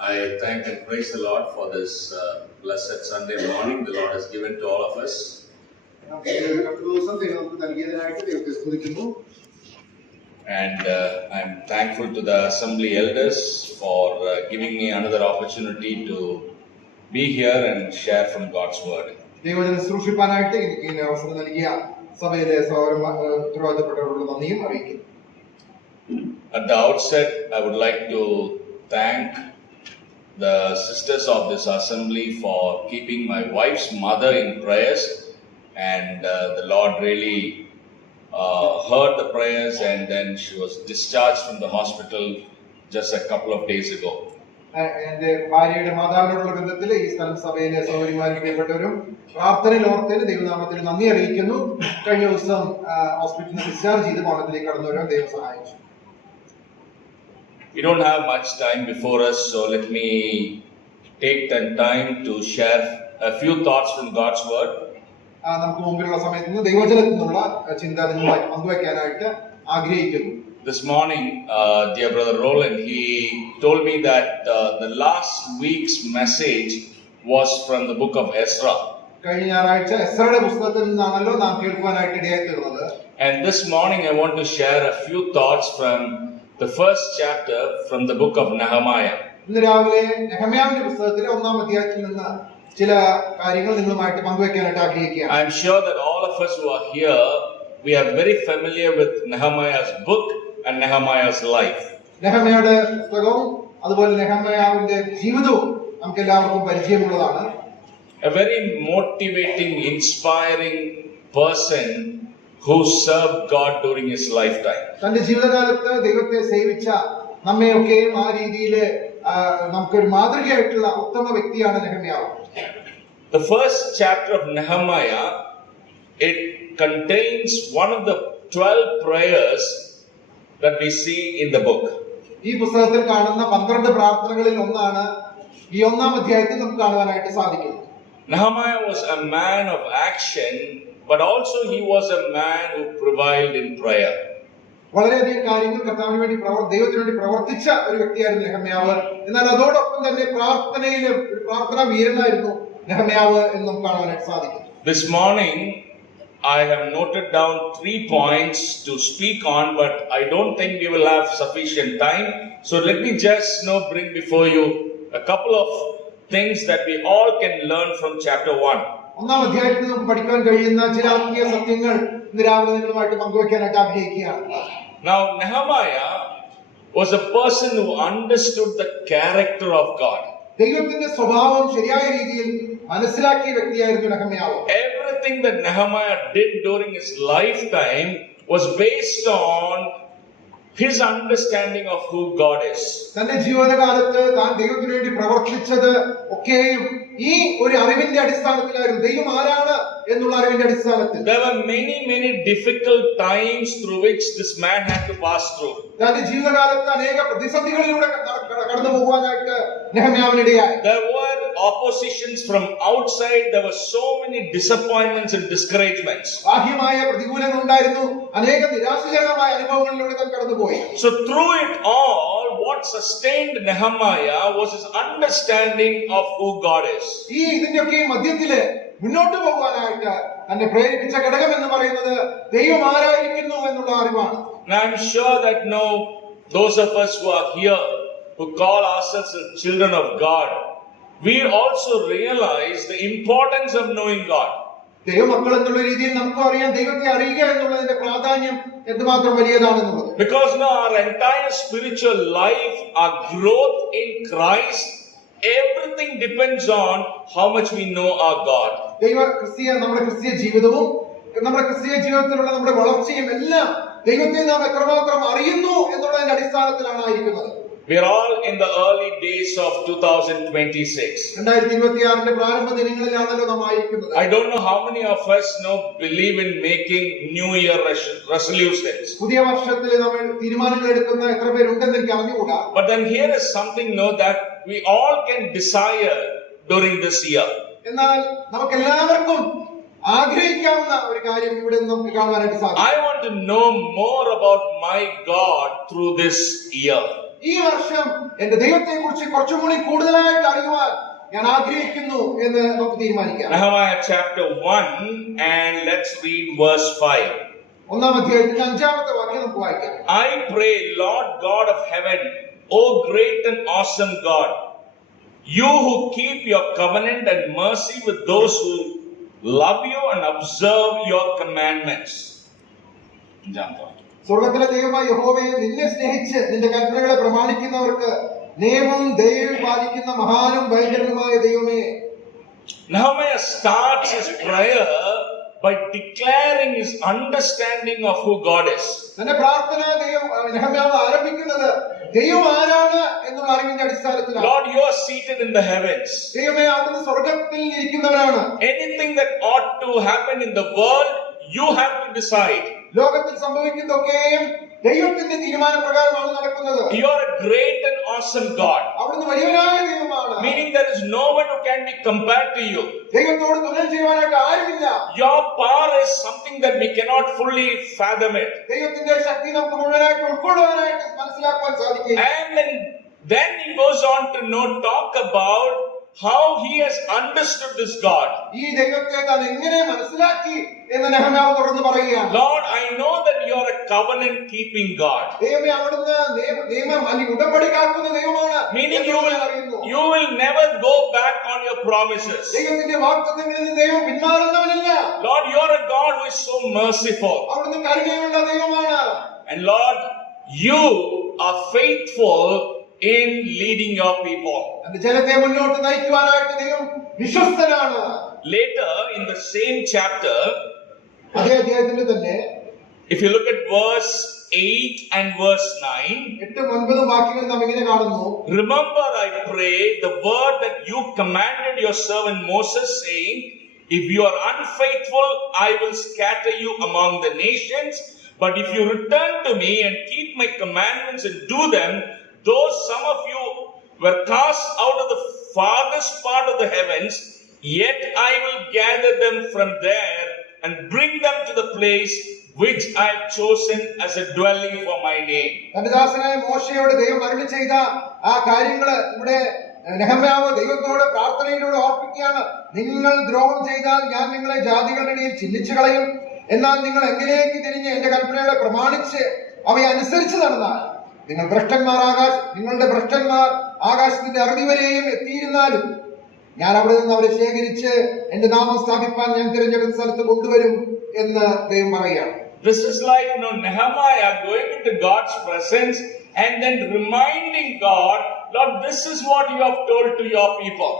I thank and praise the Lord for this blessed Sunday morning the Lord has given to all of us. And I'm thankful to the assembly elders for giving me another opportunity to be here and share from God's word. At the outset, I would like to thank the sisters of this assembly for keeping my wife's mother in prayers, and the Lord really heard the prayers, and then she was discharged from the hospital just a couple of days ago. എന്റെ ഭാര്യയുടെ മാതാവിനോടുള്ള ബന്ധത്തിൽ ഈ സ്ഥലം സഭയിലെ സൗകര്യമായി പ്രിയപ്പെട്ടവരും പ്രാർത്ഥനയിൽ ഓർത്തതിന് ദൈവനാമത്തിൽ നന്ദി അറിയിക്കുന്നു. കഴിഞ്ഞ ദിവസം ഹോസ്പിറ്റലിൽ ഡിസ്ചാർജ് ചെയ്ത് ഭവനത്തിലേക്ക് കടന്നവരും ദൈവം സഹായിച്ചു. We don't have much time before us, so let me take the time to share a few thoughts from God's word. നമുക്ക് മുമ്പിലുള്ള സമയത്ത് നിന്ന് ദൈവവചനത്തിൽ നിന്നുള്ള ചിന്ത നിങ്ങളുമായി പങ്കുവയ്ക്കാനായിട്ട് ആഗ്രഹിക്കുന്നു. This morning, dear brother Roland, he told me that the last week's message was from the book of Ezra. കഴിഞ്ഞ ഞായറാഴ്ച എസ്രയുടെ പുസ്തകത്തിൽ നിന്നാണല്ലോ നാം കേൾക്കുവാനായിട്ട് ഇടയായി തീർന്നത്. And this morning I want to share a few thoughts from the first chapter from the book of Nehemiah. ഇന്ന് രാവിലെ നെഹമ്യാവിന്റെ പുസ്തകത്തിലെ 1-ാം അധ്യായത്തിൽ നിന്ന് ചില കാര്യങ്ങൾ നിങ്ങളുമായിട്ട് പങ്കുവയ്ക്കാനായിട്ട് ആഗ്രഹിക്കുകയാണ്. I am sure that all of us who are here, we are very familiar with Nehemiah's book and Nehemiah's life. നെഹമ്യായുടെ പുസ്തകവും അതുപോലെ നെഹമ്യാവിന്റെ ജീവിതവും നമുക്ക് എല്ലാവർക്കും പരിചയമുള്ളതാണ്. A very motivating, inspiring person who served God during his lifetime. തന്റെ ജീവിതകാലത്ത് ദൈവത്തെ സേവിച്ച നമ്മയൊക്കെയും ആ രീതിയിൽ നമുക്കൊരു മാതൃകയായിട്ടുള്ള ഉത്തമ വ്യക്തിയാണ് നെഹമ്യാവ്. The first chapter of Nehemiah, it contains one of the 12 prayers that we see in the book. ഈ പുസ്തകത്തിൽ കാണുന്ന 12 പ്രാർത്ഥനകളിൽ ഒന്നാണ് ഈ 1-ാം അധ്യായത്തിൽ നമുക്ക് കാണുവാനായിട്ട് സാധിക്കുന്നത്. Nehemiah was a man of action, but also he was a man who prevailed in prayer. വളരെയധികം കാര്യങ്ങൾ കർത്താവിന് വേണ്ടി ദൈവത്തിന് വേണ്ടി പ്രവർത്തിച്ച ഒരു വ്യക്തിയായിരുന്നു നെഹമ്യാവ്. എന്നാൽ അതോടൊപ്പം തന്നെ പ്രാർത്ഥനയിലും ഒരു പ്രാർത്ഥനാ വീരനായിരുന്നു നെഹമ്യാവ് എന്നും കാണുവാനായിട്ട് സാധിക്കും. This morning I have noted down 3 points to speak on, but I don't think we will have sufficient time. So let me just bring before you a couple of things that we all can learn from chapter 1. 1-ാം അധ്യായത്തിൽ നമുക്ക് പഠിക്കാൻ കഴിയുന്ന ചില ആത്മീയ സത്യങ്ങൾ ഇന്ന് രാവിലെ നിങ്ങളുമായിട്ട് പങ്കുവയ്ക്കാനായിട്ട് ആഗ്രഹിക്കുകയാണ്. Now Nehemiah was a person who understood the character of God. ദൈവത്തിന്റെ സ്വഭാവം ശരിയായ രീതിയിൽ മനസ്സിലാക്കിയ വ്യക്തിയായിരുന്നു നെഹമ്യാവ്. Everything that Nehemiah did during his lifetime was based on his understanding of who God is. തന്റെ ജീവിതകാലത്ത് താൻ ദൈവത്തിന് വേണ്ടി പ്രവർത്തിച്ചത് ഒക്കെയും ഈ ഒരു അറിവിന്റെ അടിസ്ഥാനത്തിലായിരുന്നു. ദൈവം ആരാണ് എന്നുള്ള അറിവിന്റെ അടിസ്ഥാനത്തിൽ. There were many difficult times through which this man had to pass through. തന്റെ ജീവിതകാലത്ത് അനേക പ്രതിസന്ധികളിലൂടെ കടന്നു പോകുവാനായിട്ട് നെഹമ്യാവിനിടയായി. There were oppositions from outside. There were so many disappointments and discouragements. ബാഹ്യമായ പ്രതികൂലങ്ങൾ ഉണ്ടായിരുന്നു. അനേക നിരാശജനകമായ അനുഭവങ്ങളിലൂടെ താൻ കടന്നുപോയി. So through it all, what sustained Nehemiah was his understanding of who God is. ഈ ഇതിന്റെയൊക്കെ മധ്യത്തില് മുന്നോട്ട് പോകുവാനായിട്ട് തന്നെ പ്രേരിപ്പിച്ച ഘടകം എന്ന് പറയുന്നത് ദൈവം ആരായിരിക്കുന്നു എന്നുള്ള അറിവാണ്. And I'm sure that those of us who are here, who call ourselves children of God, we also realize the importance of knowing God. ദൈവമക്കൾ എന്നുള്ള രീതിയിൽ നമുക്ക് അറിയാം ദൈവത്തെ അറിയുക എന്നുള്ളതിന്റെ പ്രാധാന്യം എന്തുമാത്രം വലിയതാണെന്നുള്ളത്. Because our entire spiritual life, our growth in Christ, everything depends on how much we know our God. നമ്മുടെ ക്രിസ്തീയ ജീവിതവും നമ്മുടെ ക്രിസ്തീയ ജീവിതത്തിലുള്ള നമ്മുടെ വളർച്ചയും എല്ലാം ദൈവത്തെ നാം എത്രമാത്രം അറിയുന്നു എന്നുള്ളതിന്റെ അടിസ്ഥാനത്തിലാണ് ആയിരിക്കുന്നത്. We are all in the early days of 2026. 2026 പ്രാരംഭ ദിനങ്ങളിലാണല്ലോ നാം ആയിരിക്കുന്നത്. I don't know how many of us believe in making New Year resolutions. പുതിയ വർഷത്തിൽ നമ്മൾ തീരുമാനങ്ങൾ എടുക്കുന്ന എത്ര പേരുണ്ടെന്ന് എനിക്ക് അറിഞ്ഞുകൂടാ. But then here is something that we all can desire during this year. എന്നാൽ നമുക്ക് എല്ലാവർക്കും ആഗ്രഹിക്കാവുന്ന ഒരു കാര്യം ഇവിടെ നമുക്ക് കാണാനായിട്ട് സാധിക്കും. I want to know more about my God through this year. ഈ വർഷം എന്റെ ദൈവത്തെ കുറിച്ച് കുറച്ചുകൂടി കൂടുതലായിട്ട് അറിയുവാൻ ഞാൻ ആഗ്രഹിക്കുന്നു എന്ന് നമുക്ക് തീരുമാനിക്കാം. Nehemiah chapter 1 and let's read verse 5. ഒന്നാം അധ്യായത്തിന്റെ 5-ാമത്തെ വാക്യം നമുക്ക് വായിക്കാം. I pray, Lord God of heaven, O great and awesome God, you who keep your covenant and mercy with those who love you and observe your commandments. സ്വർഗ്ഗത്തിലെ ദൈവമായ യഹോവേ, നിന്നെ സ്നേഹിച്ച് നിന്റെ കൽപ്പനകളെ പ്രമാണിക്കുന്നവർക്ക് നിയമവും ദയയും പാലിക്കുന്ന മഹാനും ഭയങ്കരനുമായ ദൈവമേ. Nehemiah starts his prayer by declaring his understanding of who God is. തന്റെ പ്രാർത്ഥന നെഹമ്യാവ് ആരംഭിക്കുന്നത് ദൈവം ആരാണ് എന്നുള്ള അറിവിന്റെ അടിസ്ഥാനത്തിലാണ്. Lord, you are seated in the heavens. ദൈവമേ, അവിടുന്ന് സ്വർഗ്ഗത്തിൽ ഇരിക്കുന്നവരാണ്. Anything that ought to happen in the world, you have to decide. ലോകത്തിൽ സംഭവിക്കുന്നതൊക്കെയും ദൈവത്തിന്റെ തീരുമാനപ്രകാരമാണ് നടക്കുന്നത്. You are a great and awesome God. അവിടുന്ന് വലിയവനായ ദൈവമാണ്. Meaning there is no one who can be compared to you. ദൈവത്തോട് തുലനം ചെയ്യുവാനായിട്ട് ആരുമില്ല. Your power is something that we cannot fully fathom it. ദൈവത്തിന്റെ ശക്തി നമുക്ക് മുഴുവനായിട്ട് ഉൾക്കൊള്ളുവാനായിട്ട് മനസ്സിലാക്കാൻ സാധിക്കില്ല. And then he goes on to talk about how he has understood this God. ഈ ദൈവത്തെ താൻ എങ്ങനെ മനസ്സിലാക്കി എന്ന് നെഹമ്യാവ് തുടർന്ന് പറയുകയാണ്. Lord, I know that you are a covenant keeping God. ദൈവമേ, അവിടുന്ന് നിയമം അല്ലെങ്കിൽ ഉടമ്പടി കാക്കുന്ന ദൈവമാണ്. Meaning you will never go back on your promises. ദൈവത്തിന്റെ വാഗ്ദത്തങ്ങളിൽ നിന്ന് ദൈവം പിന്മാറുന്നവനല്ല. Lord, you are a God who is so merciful. അവിടുന്ന് കരുണയുള്ള ദൈവമാണ്. And Lord, you are faithful in leading your people. ജനത്തെ മുന്നോട്ട് നയിക്കുവാനായിട്ട് ദൈവം വിശ്വസ്തനാണ്. Later in the same chapter, അതേ അധ്യായത്തിൽ തന്നെ if you look at verse 8 and verse 9, 8-9 വാക്യങ്ങൾ നാം ഇങ്ങനെ കാണുന്നു. Remember, I pray, the word that you commanded your servant Moses, saying, if you are unfaithful, I will scatter you among the nations. But if you return to me and keep my commandments and do them, though some of you were cast out of the farthest part of the heavens, yet I will gather them from there and bring them to the place which I have chosen as a dwelling for my name. തന്റെ ദാസനായ മോശയോട് ദൈവം അരുളി ചെയ്ത ആ കാര്യങ്ങൾ ഇവിടെ നെഹമ്യാവ് ദൈവത്തോട് പ്രാർത്ഥനയിലൂടെ ഓർപ്പിക്കുകയാണ്. നിങ്ങൾ ദ്രോഹം ചെയ്താൽ ഞാൻ നിങ്ങളെ ജാതികളുടെ ഇടയിൽ ചിഹ്നിച്ചു കളയും. എന്നാൽ നിങ്ങൾ എങ്ങനെയൊക്കെ തിരിഞ്ഞ് എന്റെ കൽപ്പനകളെ പ്രമാണിച്ച് അവയെ അനുസരിച്ച് നടന്നാൽ നിങ്ങളുടെ ഭ്രഷ്ടന്മാർ ആകാശത്തിന്റെ അറുതി വരെയും എത്തിയിരുന്നാലും ഞാൻ അവിടെ നിന്ന് അവരെ ശേഖരിച്ച് എന്റെ നാമം സ്ഥാപിപ്പാൻ ഞാൻ തിരഞ്ഞെടുത്ത സ്ഥലത്ത് കൊണ്ടുവരും എന്ന് ദൈവം പറയുകയാണ്. This is like Nehemiah going into God's presence and then reminding God, Lord, this is what you have told to your people.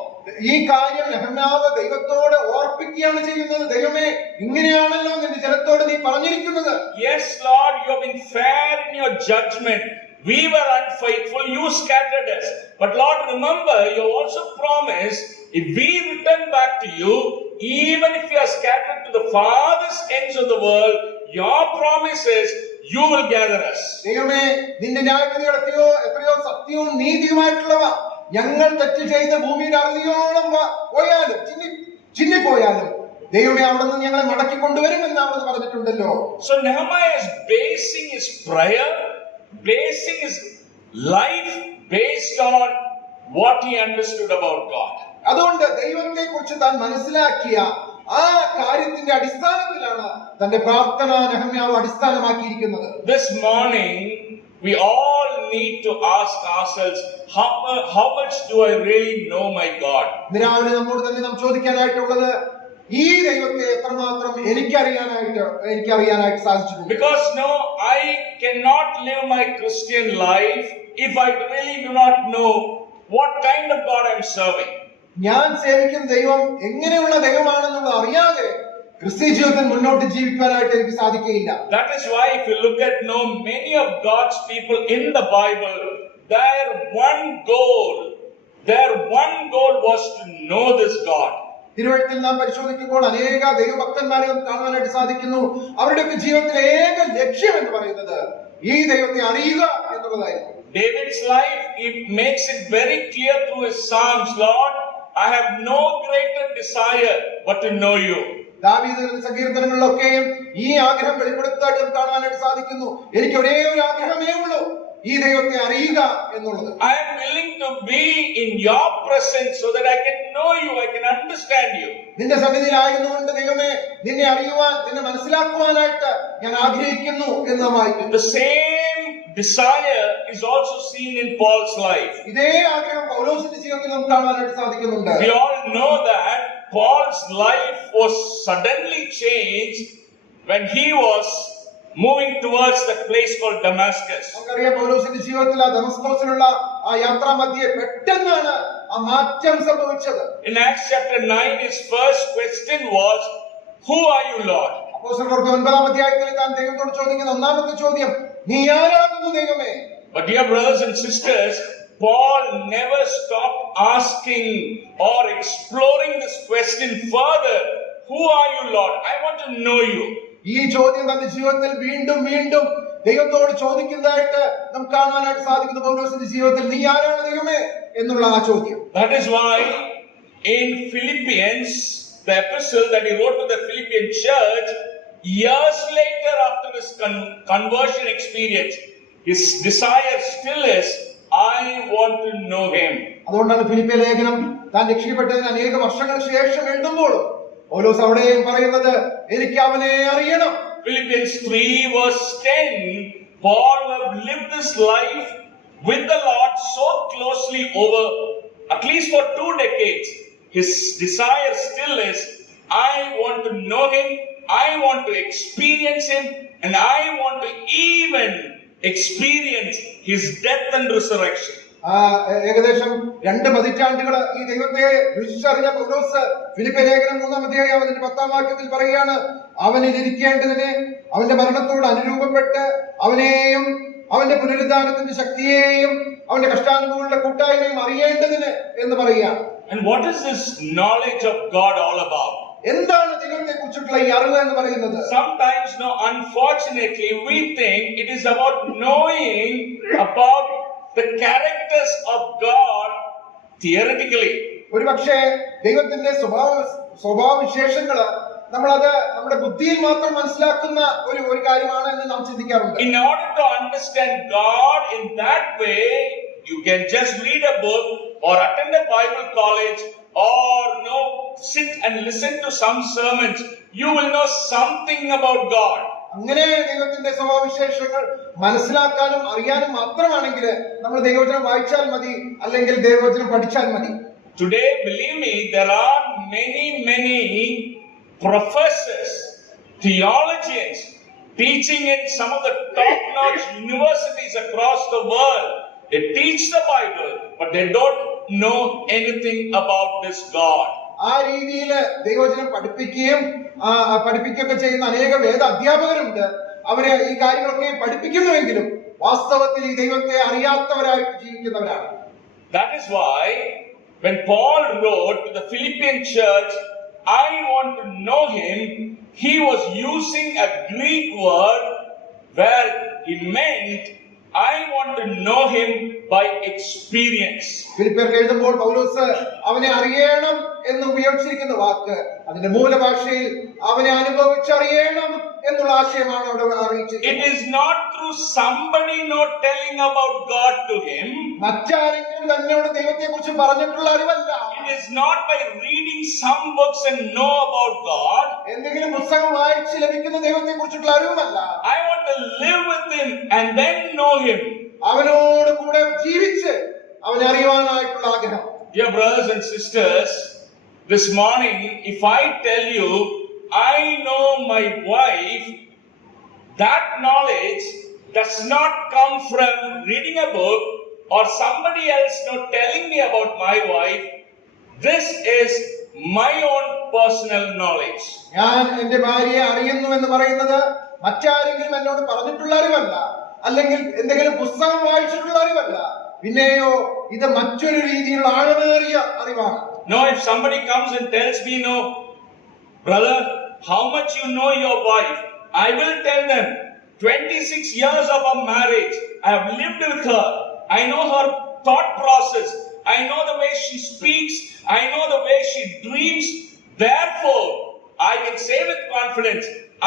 ഈ കാര്യം നെഹമ്യാവ് ദൈവത്തോട് ഓർപ്പിക്കുകയാണ് ചെയ്യുന്നത്. ദൈവമേ, ഇങ്ങനെയാണല്ലോ നിന്റെ ജനത്തോട് നീ പറഞ്ഞിരിക്കുന്നത്. Yes, Lord, you have been fair in your judgment. We were unfaithful, you scattered us. But Lord, remember, you also promised, if we return back to you, even if we are scattered to the farthest ends of the world, your promise is, you will gather us. ദൈവമേ, നിന്റെ ന്യായവിധികൾ എത്രയോ സത്യവും നീതിയുമായിട്ടുള്ളവ. ഞങ്ങൾ തെറ്റ് ചെയ്ത് ഭൂമിയുടെ അറുതിയോളം പോയാലും ചിന്നിപ്പോയാലും ദൈവമേ, അവിടെ നിന്ന് ഞങ്ങളെ മടക്കി കൊണ്ടുവരുമെന്ന് അവിടെ പറഞ്ഞിട്ടുണ്ടല്ലോ. So Nehemiah is basing his prayer, basing his life based on what he understood about God. അതുകൊണ്ട് ദൈവത്തെ കുറിച്ച് താൻ മനസ്സിലാക്കിയ ആ കാര്യത്തിന്റെ അടിസ്ഥാനത്തിലാണ് തന്റെ പ്രാർത്ഥന നെഹമ്യാവ് അടിസ്ഥാനമാക്കിയിരിക്കുന്നത്. This morning we all need to ask ourselves, how much do I really know my God? രാവിലെ നമ്മോട് തന്നെ നാം ചോദിക്കാനായിട്ടുള്ളത്, ഈ ദൈവത്തെ എത്രമാത്രം എനിക്കറിയാനായിട്ട് സാധിച്ചിട്ടുണ്ട്. Because I cannot live my Christian life if I really do not know what kind of God I am serving. ഞാൻ സേവിക്കുന്ന ദൈവം എങ്ങനെയുള്ള ദൈവമാണെന്നുള്ളത് അറിയാതെ ക്രിസ്തീയ ജീവിതത്തിൽ മുന്നോട്ട് ജീവിക്കാനായിട്ട് എനിക്ക് സാധിക്കുകയില്ല. That is why if you look at many of God's people in the Bible, their one goal was to know this God. തിരുവഴുത്തിൽ നാം പരിശോധിക്കുമ്പോൾ അനേക ദൈവഭക്തന്മാരെ കാണാനായിട്ട് സാധിക്കുന്നു. അവരുടെയൊക്കെ ജീവിതത്തിലെ ഏക ലക്ഷ്യം എന്ന് പറയുന്നത് ഈ ദൈവത്തെ അറിയുക എന്നുള്ളതായിരുന്നു. David's life, it makes it very clear through his Psalms, Lord, I have no greater desire but to know you. ദാവീദിന്റെ സങ്കീർത്തനങ്ങളിലൊക്കെയും ഈ ആഗ്രഹം വെളിപ്പെടുത്തായിട്ട് കാണാനായിട്ട് സാധിക്കുന്നു. എനിക്ക് ഒരേ ഒരു ആഗ്രഹമേ ഉള്ളൂ, ഈ ദൈവത്തെ അറിയുക എന്നുള്ളത്. I am willing to be in your presence so that I can know you, I can understand you. നിന്റെ സന്നിധിയിലായിരുന്നുകൊണ്ട് ദൈവമേ നിന്നെ അറിയുവാൻ, നിന്നെ മനസ്സിലാക്കുവാനായിട്ട് ഞാൻ ആഗ്രഹിക്കുന്നു എന്ന് വായിക്കുന്നു. The same desire is also seen in Paul's life. ഇതേ ആഗ്രഹം പൗലോസിന്റെ ജീവിതത്തിൽ നമുക്ക് കാണാനായിട്ട് സാധിക്കുന്നുണ്ട്. We all know that Paul's life was suddenly changed when he was moving towards that place called Damascus. നമുക്കറിയാം പൗലോസിന്റെ ജീവിതത്തിൽ ആ ദമസ്കോസിലുള്ള ആ യാത്രാ മധ്യേ പെട്ടെന്നാണ് ആ മാറ്റം സംഭവിച്ചത്. In Acts chapter 9, his first question was, "Who are you, Lord?" അപ്പോസ്തലപ്രവൃത്തി 9-ാം അധ്യായത്തിൽ താൻ ദൈവത്തോട് ചോദിക്കുന്ന ഒന്നാമത്തെ ചോദ്യം, നീ ആരാകുന്നു ദൈവമേ? But dear brothers and sisters, Paul never stopped asking or exploring this question further. Who are you, Lord? I want to know you. ഈ ചോദ്യം തന്റെ ജീവിതത്തിൽ വീണ്ടും വീണ്ടും ദൈവത്തോട് ചോദിക്കുന്നതായിട്ട് നമുക്ക് കാണാനായിട്ട് സാധിക്കുന്നു. പൗലോസിന്റെ ജീവിതത്തിൽ നീ ആരാണ് ദൈവമേ എന്നുള്ള ആ ചോദ്യം. That is why in Philippians, the epistle that he wrote to the Philippian church, years later after his conversion experience, his desire still is, I want to know him. അതുകൊണ്ടാണ് ഫിലിപ്പിയ ലേഖനം താൻ രക്ഷിക്കപ്പെട്ടതിന് അനേക വർഷങ്ങൾക്ക് ശേഷം എഴുതുമ്പോഴും പൗലോസ് അവിടെയും പറയുന്നത്, എനിക്ക് അവനെ അറിയണം. Philippians 3 verse 10, Paul have lived this life with the Lord so closely over at least for 2 decades. His desire still is, I want to know him, I want to experience him, and I want to even experience his death and resurrection. ഏകദേശം 2 പതിറ്റാണ്ടുകൾ ഈ ദൈവത്തെ രുചിച്ചറിഞ്ഞ പൗലോസ് ഫിലിപ്പിയ ലേഖനം 3-ാം അധ്യായം അതിന്റെ 10-ാം വാക്യത്തിൽ പറയുകയാണ്, അവനിൽ ഇരിക്കേണ്ടതിന്, അവന്റെ മരണത്തോട് അനുരൂപപ്പെട്ട് അവനെയും അവന്റെ പുനരുദ്ധാനത്തിന്റെ ശക്തിയെയും അവന്റെ കഷ്ടാനുഭവങ്ങളുടെ കൂട്ടായ്മയും അറിയേണ്ടതിന് എന്ന് പറയുകയാണ്. And what is this knowledge of God all about? എന്താണ് ദൈവത്തെ കുറിച്ചുള്ള ഈ അറിവ് എന്ന് പറയുന്നത്? Sometimes, no, unfortunately, we think it is about knowing about the characters of God theoretically. ഒരുപക്ഷേ ദൈവത്തിന്റെ സ്വഭാവവിശേഷങ്ങള് നമ്മളത് നമ്മുടെ ബുദ്ധിയിൽ മാത്രം മനസ്സിലാക്കുന്ന ഒരു കാര്യമാണ് എന്ന് നാം ചിന്തിക്കാറുണ്ട്. In order to understand God in that way, you can just read a book or attend a Bible college or sit and listen to some sermons. You will know something about God. അങ്ങനെ ദൈവത്തിന്റെ സ്വഭാവവിശേഷങ്ങൾ മനസ്സിലാക്കാനും അറിയാനും മാത്രമാണെങ്കിൽ നമ്മൾ ദൈവവചനം വായിച്ചാൽ മതി, അല്ലെങ്കിൽ ദൈവവചനം പഠിച്ചാൽ മതി. Today, believe me, there are many professors, theologians teaching in some of the top-notch universities across the world. They teach the Bible, but they don't know anything about this God. ആ രീതിയിൽ ദൈവവചനം പഠിപ്പിക്കുകയൊക്കെ ചെയ്യുന്ന അനേക വേദ അധ്യാപകരുണ്ട്. അവര് ഈ കാര്യങ്ങളൊക്കെ പഠിപ്പിക്കുന്നുവെങ്കിലും വാസ്തവത്തിൽ ഈ ദൈവത്തെ അറിയാത്തവരായിട്ട് ജീവിക്കുന്നവരാണ്. That is why when Paul wrote to the Philippian church, I want to know him, he was using a Greek word where he meant I want to know him by experience. ഫിലിപ്പിയർക്ക് എഴുതുമ്പോൾ പൗലോസ് അവനെ അറിയണം എന്ന് ഉപയോഗിച്ചിരിക്കുന്ന വാക്ക് അതിന്റെ മൂലഭാഷയിൽ അവനെ അനുഭവിച്ചറിയണം എന്നുള്ള ആശയമാണ് അവിടെ അറിയിച്ചിരിക്കുന്നത്. It is not through somebody not telling about God to him. മറ്റാരെങ്കിലും തന്നോട് ദൈവത്തെ കുറിച്ച് പറഞ്ഞിട്ടുള്ള അറിവല്ല. It is not by reading some books and know about God. എന്തെങ്കിലും പുസ്തകം വായിച്ച് ലഭിക്കുന്ന ദൈവത്തെ കുറിച്ചുള്ള അറിവുമല്ല. I want to live with him and then know him. അവനോട് കൂടെ ജീവിച്ച് അവനെ അറിയുവാനായിട്ടുള്ള ആഗ്രഹം. Dear brothers and sisters, this morning, if I tell you I know my wife, that knowledge does not come from reading a book or somebody else not telling me about my wife. This is my own personal knowledge. ഞാൻ എന്റെ ഭാര്യയെ അറിയുന്നു എന്ന് പറയുന്നത് മറ്റാരെങ്കിലും എന്നോട് പറഞ്ഞിട്ടുള്ള അറിവല്ല, അല്ലെങ്കിൽ എന്തെങ്കിലും പുസ്തകം വായിച്ചിട്ടുള്ള അറിവല്ല. പിന്നെയോ ഇത് മറ്റൊരു രീതിയിലുള്ള ആഴമേറിയ അറിവാണ്. No, if somebody comes and tells me, no, brother, how much you know your wife, I will tell them 26 years of our marriage, I have lived with her, I know her thought process, I know the way she speaks, I know the way she dreams. Therefore, I can say with confidence,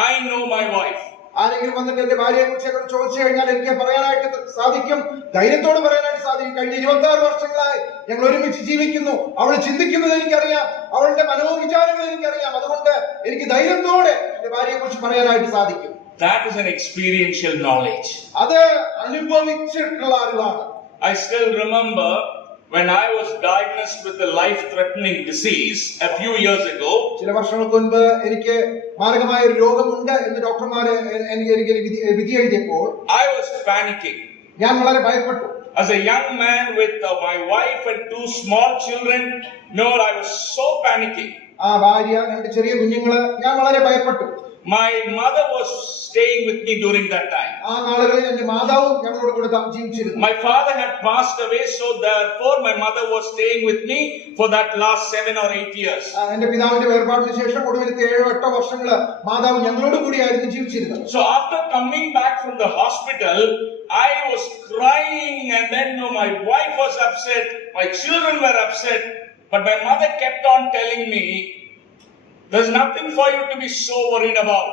I know my wife. ആരെങ്കിലും വന്നിട്ട് എന്റെ ഭാര്യയെ കുറിച്ച് ചോദിച്ചു കഴിഞ്ഞാൽ എനിക്ക് പറയാനായിട്ട് സാധിക്കും, ധൈര്യത്തോട് പറയാനായിട്ട് സാധിക്കും. കഴിഞ്ഞ 26 വർഷങ്ങളായി ഞങ്ങൾ ഒരുമിച്ച് ജീവിക്കുന്നു. അവൾ ചിന്തിക്കുന്നത് എനിക്കറിയാം, അവളുടെ മനോവിചാരങ്ങൾ എനിക്കറിയാം. അതുകൊണ്ട് എനിക്ക് ധൈര്യത്തോടെ എന്റെ ഭാര്യയെ കുറിച്ച് പറയാനായിട്ട് സാധിക്കും. That is an experiential knowledge. അത് അനുഭവിച്ചിട്ടുള്ള അറിവാണ്. I still remember when I was diagnosed with a life-threatening disease a few years ago. ചില വർഷങ്ങൾക്ക് മുൻപ് എനിക്ക് മാരകമായ ഒരു രോഗമുണ്ട് എന്ന് ഡോക്ടർമാര് എനിക്ക് വിധി എഴുതിയപ്പോൾ I was panicking. ഞാൻ വളരെ ഭയപ്പെട്ടു. As a young man with my wife and 2 small children, I was so panicking. ആ ഭാര്യ, 2 ചെറിയ കുഞ്ഞുങ്ങള്, ഞാൻ വളരെ ഭയപ്പെട്ടു. My mother was staying with me during that time. ആ നാളുകളിൽ എന്റെ മാതാവും ഞങ്ങളോട് കൂടെ ജീവിച്ചിരുന്നു. My father had passed away, so therefore my mother was staying with me for that last 7 or 8 years. എന്റെ പിതാവിന്റെ വേർപാടിന് ശേഷം ഒടുവിലത്തെ 7-8 വർഷങ്ങള് മാതാവ് ഞങ്ങളോട് കൂടിയായിരുന്നു ജീവിച്ചിരുന്നത്. So after coming back from the hospital, I was crying, and then my wife was upset, my children were upset, but my mother kept on telling me, there's nothing for you to be so worried about.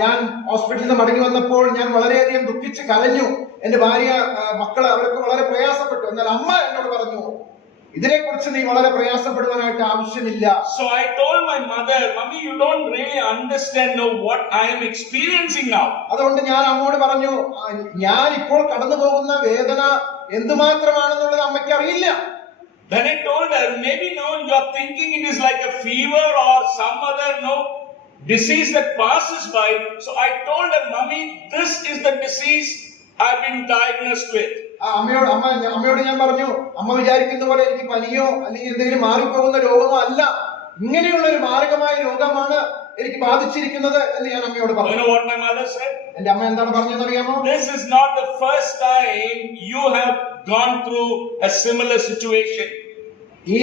ഞാൻ ഹോസ്പിറ്റലിൽ നിന്ന് മടങ്ങി വന്നപ്പോൾ ഞാൻ വളരെയധികം ദുഃഖിച്ച് കരഞ്ഞു. എന്റെ ഭാര്യ, മക്കള് അവരൊക്കെ വളരെ പ്രയാസപ്പെട്ടു. എന്നാൽ അമ്മ എന്നോട് പറഞ്ഞു, ഇതിനെക്കുറിച്ച് നീ വളരെ പ്രയാസപ്പെടുവാനായിട്ട് ആവശ്യമില്ല. So I told my mother, Mommy, you don't really understand what I am experiencing now. അതുകൊണ്ട് ഞാൻ അമ്മോട് പറഞ്ഞു, ഞാൻ ഇപ്പോൾ കടന്നു പോകുന്ന വേദന എന്തുമാത്രമാണെന്നുള്ളത് അമ്മയ്ക്ക് അറിയില്ല. Then I told her, maybe you are thinking it is like a fever or some other disease that passes by. So I told her, Mommy, this is the disease I've been diagnosed with. അമ്മയോട് ഞാൻ പറഞ്ഞു, അമ്മ വിചാരിക്കുന്ന പോലെ എനിക്ക് പനിയോ അല്ലെങ്കിൽ എന്തെങ്കിലും മാറിപ്പോകുന്ന രോഗമോ അല്ല, ഇങ്ങനെയുള്ള ഒരു മാരകമായ രോഗമാണ് എനിക്ക് ബാധിച്ചിരിക്കുന്നത് എന്ന് ഞാൻ അമ്മയോട് പറഞ്ഞു. You know what my mother said? എന്റെ അമ്മ എന്താണ് പറഞ്ഞതെന്ന് അറിയാമോ? This is not the first time you have gone through a similar situation. ഈ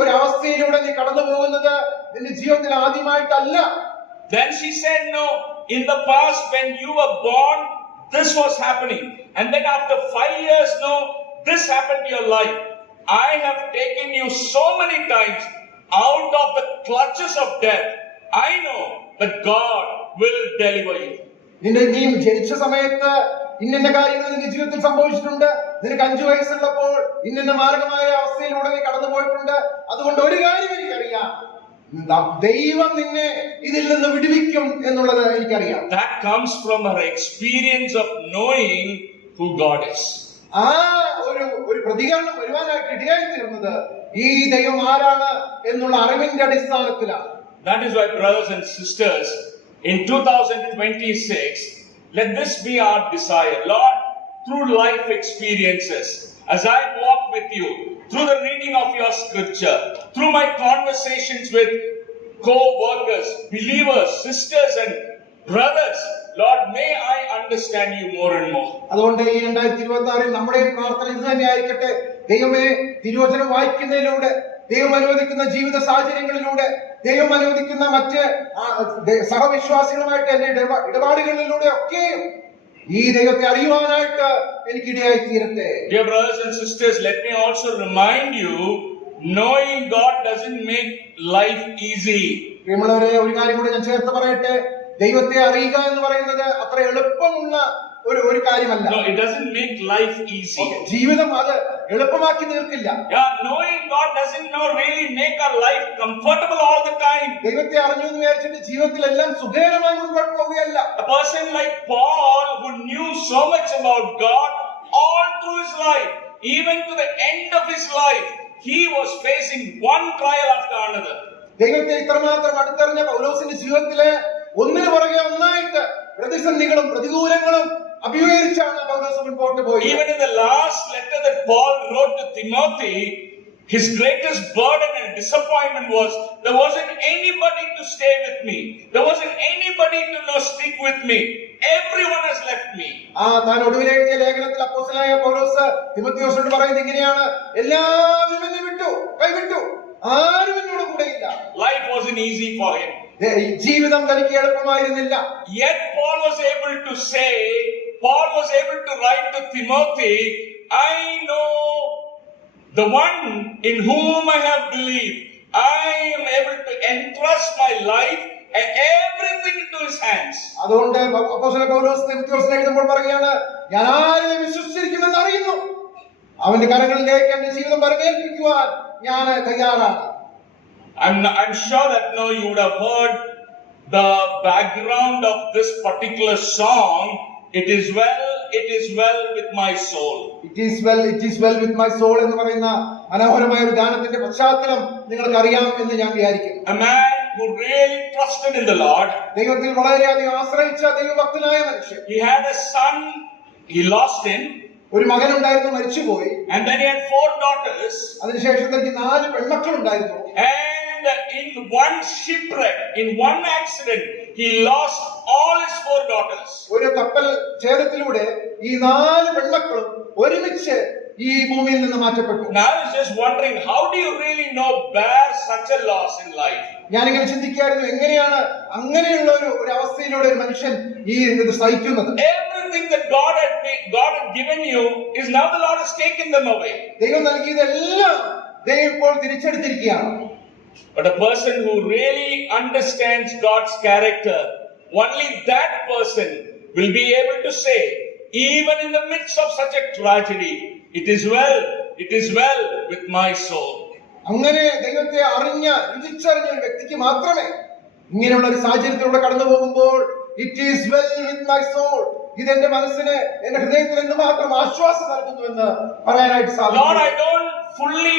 ഒരു അവസ്ഥയിലൂടെ നീ കടന്നു പോകുന്നത് നിന്റെ ജീവിതത്തിൽ ആദ്യമായിട്ടല്ല. Then she said, no, in the past when you were born, this was happening. And then after 5 years, this happened to your life. I have taken you so many times out of the clutches of death. I know that God will deliver you. നീ ജനിച്ച സമയത്ത് ഇന്ന കാര്യങ്ങൾ നിന്റെ ജീവിതത്തിൽ സംഭവിച്ചിട്ടുണ്ട്. നിനക്ക് 5 വയസ്സുള്ളപ്പോൾ ഇന്ന മാരകമായ അവസ്ഥയിലൂടെ നീ കടന്നു പോയിട്ടുണ്ട്. അതുകൊണ്ട് ഒരു കാര്യം എനിക്കറിയാം, ദൈവം നിന്നെ ഇതിൽ നിന്ന് വിടുവിക്കും എന്നുള്ളത് എനിക്കറിയാം. That comes from her experience of knowing who God is. ആ ഒരു പ്രതികരണം വരുവാനായിട്ട് ഇടയായി തീർന്നത് ഈ ദൈവം ആരാണ് എന്നുള്ള അറിവിന്റെ അടിസ്ഥാനത്തിലാണ്. That is why, brothers and sisters, in 2026, let this be our desire. Lord, through life experiences, as I walk with you, through the reading of your scripture, through my conversations with co-workers, believers, sisters and brothers, Lord, may I understand you more and more. അതുകൊണ്ട് ഈ 2026 നമ്മുടെ പ്രാർത്ഥന ഇത് തന്നെ ആയിരിക്കട്ടെ. ദൈവമേ, തിരുവചനം വായിക്കുന്നതിലൂടെ, ദൈവം അനുവദിക്കുന്ന ജീവിത സാഹചര്യങ്ങളിലൂടെ, ദൈവം അനുവദിക്കുന്ന മറ്റ് സഹവിശ്വാസികളുമായിട്ട് എന്റെ ഇടപാടുകളിലൂടെ ഒക്കെയും ഈ ദൈവത്തെ അറിയുവാനായിട്ട് എനിക്ക് ഇടയായി തീരട്ടെ. Dear brothers and sisters, let me also remind you, knowing God doesn't make life easy. പ്രിയമുള്ളവരെ, ഒരു കാര്യം കൂടി ഞാൻ ചേർത്ത് പറയട്ടെ. ദൈവത്തെ അറിയുക എന്ന് പറയുന്നത് അത്ര എളുപ്പമുള്ള ഒരു കാര്യമല്ല. No, it doesn't make life easy. ജീവിതം അത് എളുപ്പമാക്കി തീർക്കില്ല. Yeah, knowing God doesn't really make our life comfortable all the time. ദൈവത്തെ അറിഞ്ഞു എന്ന് വിചാരിച്ചിട്ട് ജീവിതത്തിൽ എല്ലാം സുഖകരമായി മുൻപോട്ട് പോവുകയല്ല. A person like Paul, who knew so much about God all through his life, even to the end of his life, he was facing one trial after another. ദൈവത്തെ ഇത്രമാത്രം അടുത്തറിഞ്ഞ പൗലോസിന്റെ ജീവിതത്തിലെ ഒന്നിനു പുറകെ ഒന്നായിട്ട് പ്രതിസന്ധികളും പ്രതികൂലങ്ങളും അഭിമുഖീകരിച്ചാണ് പൗലോസ് മുൻപോട്ട് പോയത്. Even in the last letter that Paul wrote to Timothy, his greatest burden and disappointment was there wasn't anybody to stay with me. There wasn't anybody to stick with me. Everyone has left me. താൻ ഒടുവിൽ എഴുതിയ ലേഖനത്തിൽ അപ്പോസ്തലനായ പൗലോസ് തിമോഥെയോസിനോട് പറയുന്നത് ഇങ്ങനെയാണ്: എല്ലാവരും എന്നെ വിട്ടു, കൈവിട്ടു, ആരും എന്നോട് കൂടെയില്ല. Life wasn't easy for him. ജീവിതം തനിക്ക് എളുപ്പമായിരുന്നില്ല. Yet Paul was able to write to Timothy, I know the one in whom I have believed. I am able to entrust my life and everything into his hands. അതുകൊണ്ട് അപ്പോസ്തലൻ പൗലോസ് തിമോഥെയോസിനെ എഴുതുമ്പോൾ പറയുകയാണ്, ഞാൻ ആരെ വിശ്വസിച്ചിരിക്കുമെന്ന് അറിയുന്നു, അവന്റെ കരങ്ങളിലേക്ക് എന്റെ ജീവിതം പരമേൽപ്പിക്കുവാൻ ഞാൻ തയ്യാറാണ്. I'm sure that you would have heard the background of this particular song. It is well with my soul. It is well with my soul എന്ന് പറയുന്ന മനോഹരമായ ഒരു ഗാനത്തിന്റെ പശ്ചാത്തലം നിങ്ങൾക്ക് അറിയാം എന്ന് ഞാൻ വിചാരിക്കുന്നു. A man who really trusted in the Lord. ദൈവത്തിൽ വളരെയധികം ആശ്രയിച്ച ദൈവഭക്തനായ മനുഷ്യൻ. He had a son, he lost him. ഒരു മകൻ ഉണ്ടായിരുന്നു, മരിച്ചുപോയി. And then he had 4 daughters. അതിനുശേഷം തനിക്ക് 4 പെൺമക്കൾ ഉണ്ടായിരുന്നു. And in one shipwreck, in one accident, he lost all his 4 daughters. ഒരു കപ്പൽ ഛേദത്തിലൂടെ ഈ 4 പെൺമക്കളും ഒരുമിച്ച് ഈ ഭൂമിയിൽ നിന്ന് മാറ്റപ്പെട്ടു. Now I was just wondering, how do you really bear such a loss in life? ഞാനിങ്ങനെ ചിന്തിക്കായിരുന്നു, എങ്ങനെയാണ് അങ്ങനെയുള്ള ഒരു അവസ്ഥയിലൂടെ ഒരു മനുഷ്യൻ ഈ ഇത് സഹിക്കുന്നത്? Everything that God had given you is now the Lord has taken them away. ദൈവം നൽകിയതെല്ലാം ദൈവം ഇപ്പോൾ തിരിച്ചെടുത്തിരിക്കുകയാണ്. But a person who really understands God's character, only that person will be able to say, even in the midst of such a tragedy, it is well with my soul. അങ്ങനെ ദൈവത്തെ രുചിച്ചറിഞ്ഞ ഒരു വ്യക്തിക്ക് മാത്രമേ ഇങ്ങനെയുള്ള ഒരു സാഹചര്യത്തിലൂടെ കടന്നു പോകുമ്പോൾ it is well with my soul, ഇതെന്റെ മനസ്സിന് എന്റെ ഹൃദയത്തിൽ എന്തുമാത്രം ആശ്വാസം നൽകുന്നുവെന്ന് പറയാനായിട്ട് സാധിക്കും. Lord, I don't fully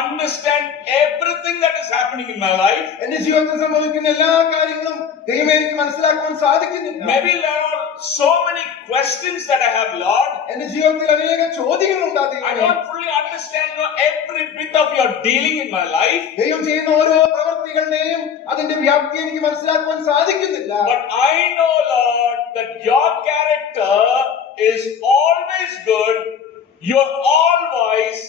understand everything that is happening in my life. എന്റെ ജീവിതത്തിൽ സംഭവിക്കുന്ന എല്ലാ കാര്യങ്ങളും ദൈവമേ എനിക്ക് മനസ്സിലാക്കാൻ സാധിക്കുന്നില്ല. Maybe there are so many questions that I have, Lord. എന്റെ ജീവിതത്തിൽ അനേക ചോദ്യങ്ങളുണ്ട്. I don't fully understand every bit of your dealing in my life. ദൈവം ചെയ്യുന്ന ഓരോ പ്രവൃത്തികളുടെയും അതിന്റെ വ്യാപ്തി എനിക്ക് മനസ്സിലാക്കാൻ സാധിക്കുന്നില്ല. But I know, Lord, that your character is always good. You're all wise.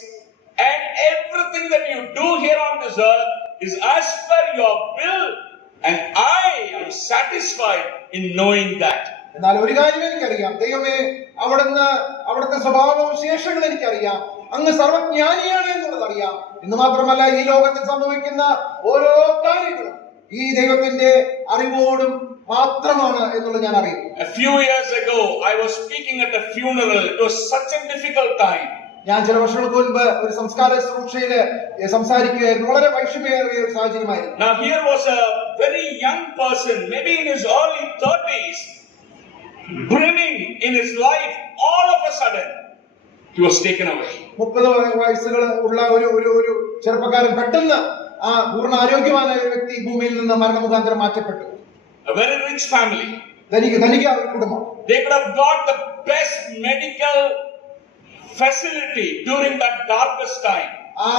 And everything that you do here on this earth is as per your will. And I am satisfied in knowing that. എന്നാൽ ഒരു കാര്യം എനിക്കറിയാം, ദൈവമേ അവിടുത്തെ സ്വഭാവവും വിശേഷങ്ങൾ എനിക്കറിയാം. അങ്ങ് സർവജ്ഞാനിയാണ് എന്നുള്ളത് അറിയാം. എന്ന് മാത്രമല്ല, ഈ ലോകത്തിൽ സംഭവിക്കുന്ന ഓരോ കാര്യങ്ങളും ഈ ദൈവത്തിന്റെ അറിവോടും മാത്രമാണ് എന്നുള്ളത് ഞാൻ അറിയും. A few years ago, I was speaking at a funeral. It was such a difficult time. ഞാൻ ചില വർഷങ്ങൾക്ക് മുൻപ് ഒരു സംസ്കാര ശുശ്രൂഷയില് സംസാരിക്കുകയായിരുന്നു. വളരെ വൈഷമ്യമേറിയ ഒരു സാഹചര്യമായിരുന്നു. Now here was a very young person, maybe in his early 30s, brimming in his life. All of a sudden, he was taken away. 30 വയസ്സുകൾ ഉള്ള ഒരു ചെറുപ്പക്കാരൻ പെട്ടെന്ന് ആ പൂർണ്ണ ആരോഗ്യവാനായ ഒരു വ്യക്തി ഭൂമിയിൽ നിന്ന് മരണമുഖാന്തരം മാറ്റപ്പെട്ടു. A very rich family. ധനിക ഒരു കുടുംബം. They could have got the best medical facility during that darkest time. ആ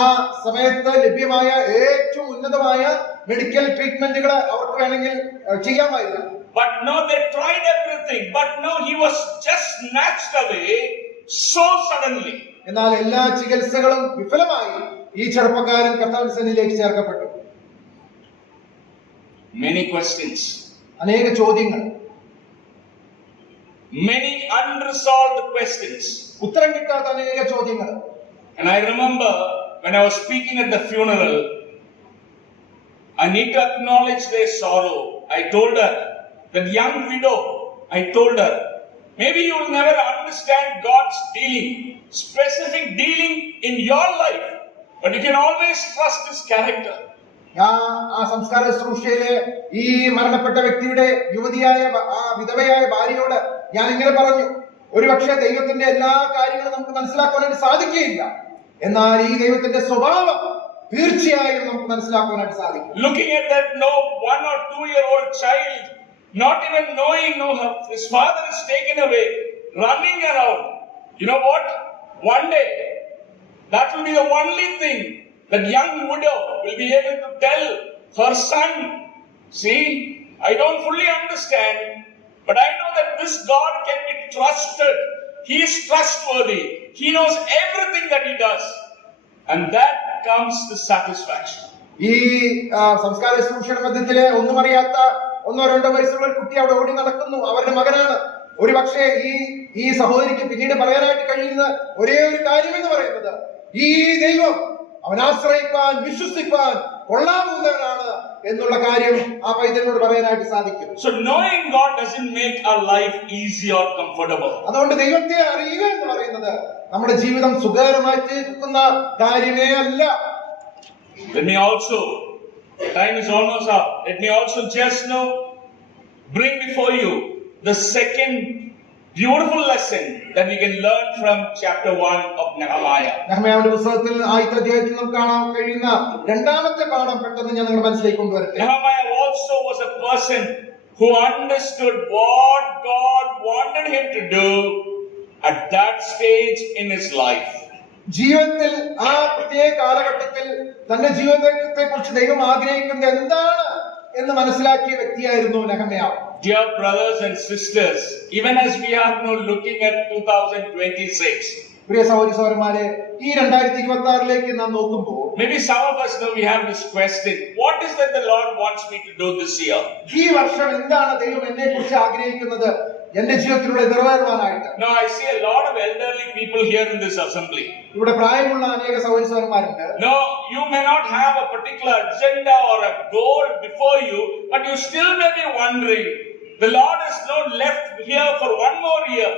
സമയത്ത് ലഭ്യമായ ഏറ്റവും ഉന്നതമായ മെഡിക്കൽ ട്രീറ്റ്മെന്റുകൾ അവർക്ക് വേണമെങ്കിൽ ചെയ്യാമായിരുന്നു. But no, they tried everything. But no, he was just snatched away so suddenly. എന്നാൽ എല്ലാ ചികിത്സകളും വിഫലമായി ഈ ചെറുപ്പക്കാരൻ കർത്താവിന്റെ സന്നിധിയിലേക്ക് ചേർക്കപ്പെട്ടു. Many questions. അനേക ചോദ്യങ്ങൾ. Many unresolved questions. ഉത്തരം കിട്ടാത്ത അനേക ചോദ്യങ്ങൾ. And I remember when I was speaking at the funeral, I need to acknowledge their sorrow. I told her, that young widow, I told her, maybe you will never understand God's dealing, specific dealing in your life, but you can always trust His character. ആ സംസ്കാര ശുശ്രൂഷയിലെ ഈ മരണപ്പെട്ട വ്യക്തിയുടെ യുവതിയായ ആ വിധവയായ ഭാര്യയോട് ഞാൻ ഇങ്ങനെ പറഞ്ഞു, ഒരുപക്ഷെ ദൈവത്തിന്റെ എല്ലാ കാര്യങ്ങളും നമുക്ക് മനസ്സിലാക്കാനായിട്ട് സാധിക്കുകയില്ല, എന്നാൽ ഈ ദൈവത്തിന്റെ സ്വഭാവം തീർച്ചയായും നമുക്ക് മനസ്സിലാക്കാനായിട്ട് സാധിക്കും. Looking at that 1 or 2-year-old child, not even knowing his father is taken away, running around. You know what? One day, that will be the only thing that young widow will be able to tell her son, see, I don't fully understand, but I know that this God can be trusted. He is trustworthy. He knows everything that he does. And that comes the satisfaction. ഈ സംസ്കാര ശുശ്രൂഷയുടെ മധ്യത്തിലെ ഒന്നും അറിയാത്ത 1-2 വയസ്സുള്ള കുട്ടി അവിടെ ഓടി നടക്കുന്നു. അവരുടെ മകനാണ്. ഒരുപക്ഷെ ഈ സഹോദരിക്ക് പിന്നീട് പറയാനായിട്ട് കഴിയുന്ന ഒരേ ഒരു കാര്യം എന്ന് പറയുന്നത്, ഈ ദൈവം അവൻ ആശ്രയിപ്പാൻ, വിശ്വസിപ്പാൻ കൊള്ളാവുന്നവനാണ് എന്നുള്ള കാര്യം ആ പൈതലിനോട് പറയാനായിട്ട് സാധിക്കും. So knowing God doesn't make our life easy or comfortable. അതുകൊണ്ട് ദൈവത്തെ അറിയുക എന്ന് പറയുന്നത് നമ്മുടെ ജീവിതം സുഖകരമായി തീർക്കുന്ന കാര്യമേ അല്ല. Let me also, time is almost up. Let me also just bring before you the second beautiful lesson that we can learn from chapter 1 of Nehemiah. നെഹമ്യാവിന്റെ പുസ്തകത്തിൽ ആദ്യത്തെ അധ്യായത്തിൽ നമുക്ക് കാണാൻ കഴിയുന്ന രണ്ടാമത്തെ പാഠം പെട്ടെന്ന് ഞാൻ നിങ്ങളുടെ മനസ്സിലേക്ക് കൊണ്ടുവരട്ടെ. Nehemiah also was a person who understood what God wanted him to do at that stage in his life. ജീവിതത്തിൽ ആ പ്രത്യേക കാലഘട്ടത്തിൽ തന്റെ ജീവിതത്തെ കുറിച്ച് ദൈവം ആഗ്രഹിക്കുന്നത് എന്താണ് എന്ന് മനസ്സിലാക്കിയ വ്യക്തിയായിരുന്നു നെഹമ്യാവ്. Dear brothers and sisters, even as we are now looking at 2026, പ്രിയ സഹോദരന്മാരെ, ഈ 2026 നാം നോക്കുമ്പോൾ maybe some of us know we have this question: what is that the Lord wants me to do this year? ഈ വർഷം എന്താണ് ദൈവം എന്നെ കുറിച്ച് ആഗ്രഹിക്കുന്നത് എന്റെ ജീവിതത്തിലൂടെ നിറവേറുവാനായിട്ട്? Now I see a lot of elderly people here in this assembly. ഇവിടെ പ്രായമുള്ള അനേക സഹോദരന്മാരുണ്ട്. No, you may not have a particular agenda or a goal before you, but you still may be wondering, the Lord has not left here for one more year.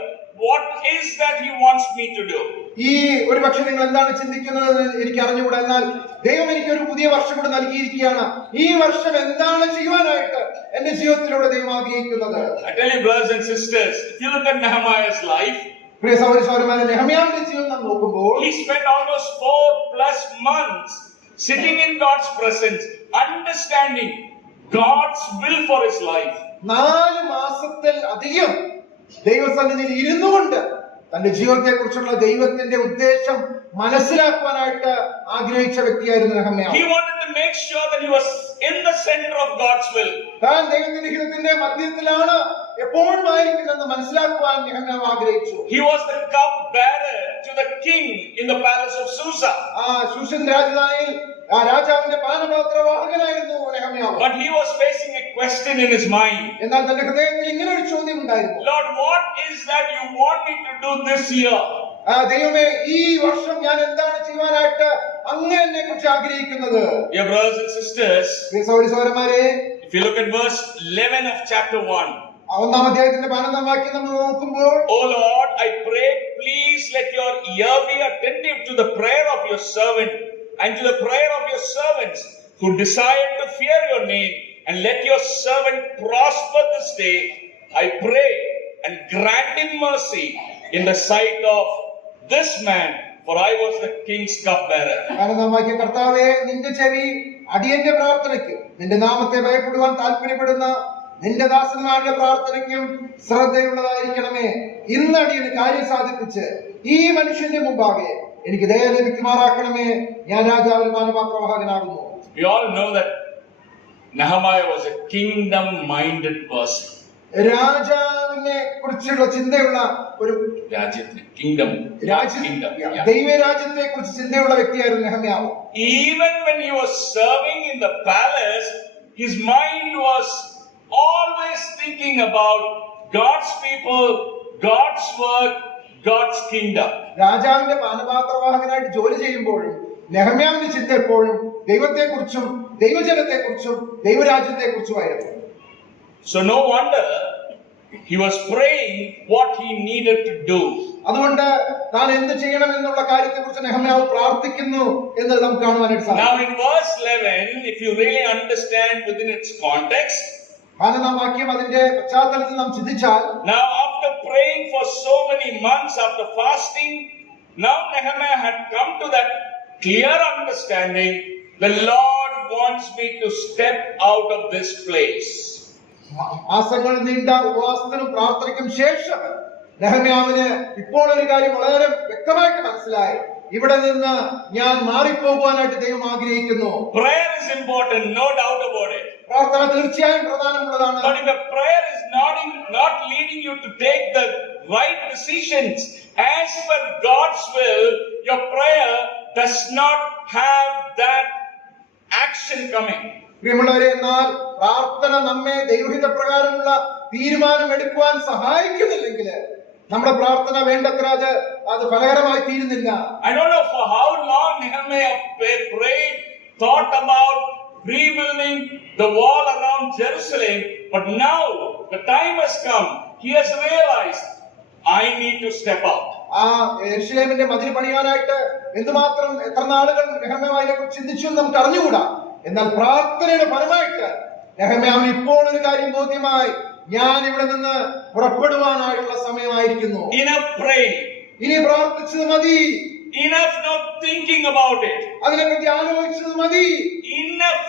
What is that He wants me to do? ഈ ഒരു പക്ഷേ നിങ്ങൾ എന്താണ് ചിന്തിക്കുന്നത് എനിക്ക് അറിഞ്ഞുകൂടാ. എന്നാൽ ദൈവം എനിക്ക് ഒരു പുതിയ വർഷം കൂടെ നൽകിയിരിക്കുകയാണ്. ഈ വർഷം എന്താണ് ചെയ്യുവാനായിട്ട് എന്റെ ജീവിതത്തിലൂടെ ദൈവം ആഗ്രഹിക്കുന്നത്? I tell you, brothers and sisters, if you look at Nehemiah's life, പ്രിയ സഹോദരന്മാരെ, നെഹമ്യാവിന്റെ ജീവിതം നാം നോക്കുമ്പോൾ he spent almost 4+ months sitting in God's presence, understanding God's will for his life. 4 മാസത്തിൽ അധികം ദൈവസന്നിധിയിൽ ഇരുന്നുകൊണ്ട് തന്റെ ജീവിതത്തെ കുറിച്ചുള്ള ദൈവത്തിന്റെ ഉദ്ദേശം മനസ്സിലാക്കുവാനായിട്ട് ആഗ്രഹിച്ച വ്യക്തിയായിരുന്നു നെഹമ്യാവ്. He wanted to make sure that he was in the center of God's will. താൻ ദൈവത്തിന്റെ ഹിതത്തിന്റെ മധ്യത്തിലാണ് എപ്പോഴും ആയിരിക്കുന്നെന്ന് മനസ്സിലാക്കുവാൻ നെഹമ്യാവ് ആഗ്രഹിച്ചു. He was the cup bearer to the king in the palace of Susa. ശൂഷൻ രാജധാനിയിൽ രാജാവിന്റെ പാനപാത്രവാഹകനായിരുന്നു നെഹമ്യാവ്. But he was facing a question in his mind. എന്നാൽ തന്റെ ഹൃദയത്തിൽ ഇങ്ങനെ ഒരു ചോദ്യം ഉണ്ടായിരുന്നു. Lord, what is that you want me to do this year? ദൈവമേ, ഈ വർഷം ഞാൻ എന്താണ് ചെയ്യുവാനായിട്ട് അങ്ങ് എന്നെ കുറിച്ച് ആഗ്രഹിക്കുന്നത്? Dear brothers and sisters, സഹോദരന്മാരെ, if you look at verse 11 of chapter 1, 1-ാം അധ്യായത്തിന്റെ 12-ാം വാക്യം നമ്മൾ നോക്കുമ്പോൾ, O Lord, I pray, please let your ear be attentive to the prayer of your servant and to the prayer of your servants who desire to fear your name, and let your servant prosper this day. I pray and grant him mercy in the sight of this man, for I was the king's cupbearer. 12-ാം വാക്യം, കർത്താവേ, നിന്റെ ചെവി അടിയന്റെ പ്രാർത്ഥനയ്ക്കും നിന്റെ നാമത്തെ ഭയപ്പെടുവാൻ താല്പര്യപ്പെടുന്ന നിന്റെ ദാസന്മാരുടെ പ്രാർത്ഥനയ്ക്കും ശ്രദ്ധയുള്ളതായിരിക്കണമേ. ഇന്ന് അടിയന് കാര്യം സാധിപ്പിച്ച് ഈ മനുഷ്യന്റെ മുമ്പാകെ എനിക്ക് ദയ ലഭിക്കുമാറാക്കണമേ. ഞാൻ രാജാവിന് പാനപാത്രവാഹകനാകുന്നു. We all know that Nehemiah was a kingdom-minded person. രാജാവിനെ കുറിച്ചുള്ള ചിന്തയുള്ള ഒരു Kingdom. ദൈവരാജ്യത്തെ കുറിച്ച് ചിന്തയുള്ള വ്യക്തിയായിരുന്നു നെഹമ്യാവ്. Even when he was serving in the palace, his mind was always thinking about God's people, God's work, God's kingdom. രാജാവിന്റെ പാനപാത്രവാഹകനായിട്ട് ജോലി ചെയ്യുമ്പോഴും നെഹമ്യാവിന്റെ ചിന്ത എപ്പോഴും ദൈവത്തെക്കുറിച്ചും ദൈവജനത്തെക്കുറിച്ചും ദൈവരാജ്യത്തെക്കുറിച്ചുമായിരുന്നു. So no wonder he was praying what he needed to do. അതുകൊണ്ട് താൻ എന്ത് ചെയ്യണം എന്നുള്ള കാര്യത്തെക്കുറിച്ച് നെഹമ്യാവ് പ്രാർത്ഥിക്കുന്നു എന്ന് നമുക്ക് കാണുവാനായിട്ട് സാധിക്കും. Now in verse 11, if you really understand within its context, 12-ാം വാക്യം അതിന്റെ പശ്ചാത്തലത്തിൽ നാം ചിന്തിച്ചാൽ, now after praying for so many months, after fasting, now Nehemiah had come to that clear understanding, the Lord wants me to step out of this place. മാസങ്ങൾ നീണ്ട ഉപവാസത്തിനും പ്രാർത്ഥനയ്ക്കും ശേഷം നെഹമ്യാവിന് ഇപ്പോൾ ഒരു കാര്യം വളരെ വ്യക്തമായിട്ട് മനസ്സിലായി. ഇവിടെ നിന്ന് ഞാൻ മാറിപ്പോകുവാനായിട്ട് ദൈവം ആഗ്രഹിക്കുന്നു. Prayer is important, no doubt about it. പ്രാർത്ഥന തീർച്ചയായും പ്രധാനമുള്ളതാണ്. But if a prayer is not leading you to take the right decisions as per God's will, your prayer does not have that action coming. പ്രിയമുള്ളവരെ, എന്നാൽ പ്രാർത്ഥന നമ്മെ ദൈവഹിത പ്രകാരമുള്ള തീരുമാനം എടുക്കുവാൻ സഹായിക്കുന്നില്ലെങ്കിൽ നമ്മുടെ പ്രാർത്ഥന വേണ്ടത്ര അത് ഫലകരമായി തീരുന്നില്ല. I don't know for how long Nehemiah prayed, thought about rebuilding the wall around Jerusalem, but now the time has come. He has realized, I need to step out. ആ യെരൂശലേമിന്റെ മതിൽ പണിയാനായിട്ട് എന്തുമാത്രം എത്ര നാളുകൾ നെഹമ്യാവ് അതിനെക്കുറിച്ച് ചിന്തിച്ചു എന്ന് നമുക്ക് അറിഞ്ഞുകൂടാ. എന്നാൽ പ്രാർത്ഥനയുടെ ഫലമായിട്ട് നെഹമ്യാവിന് ഇപ്പോൾ ഒരു കാര്യം ബോധ്യമായി, ഞാൻ ഇവിടെ നിന്ന് പുറപ്പെടുവാനായിട്ടുള്ള സമയമായിരിക്കുന്നു. Enough praying. ഇനി പ്രാർത്ഥിച്ചത് മതി. Enough not thinking about it. അതിനെപ്പറ്റി ആലോചിച്ചത് മതി. Enough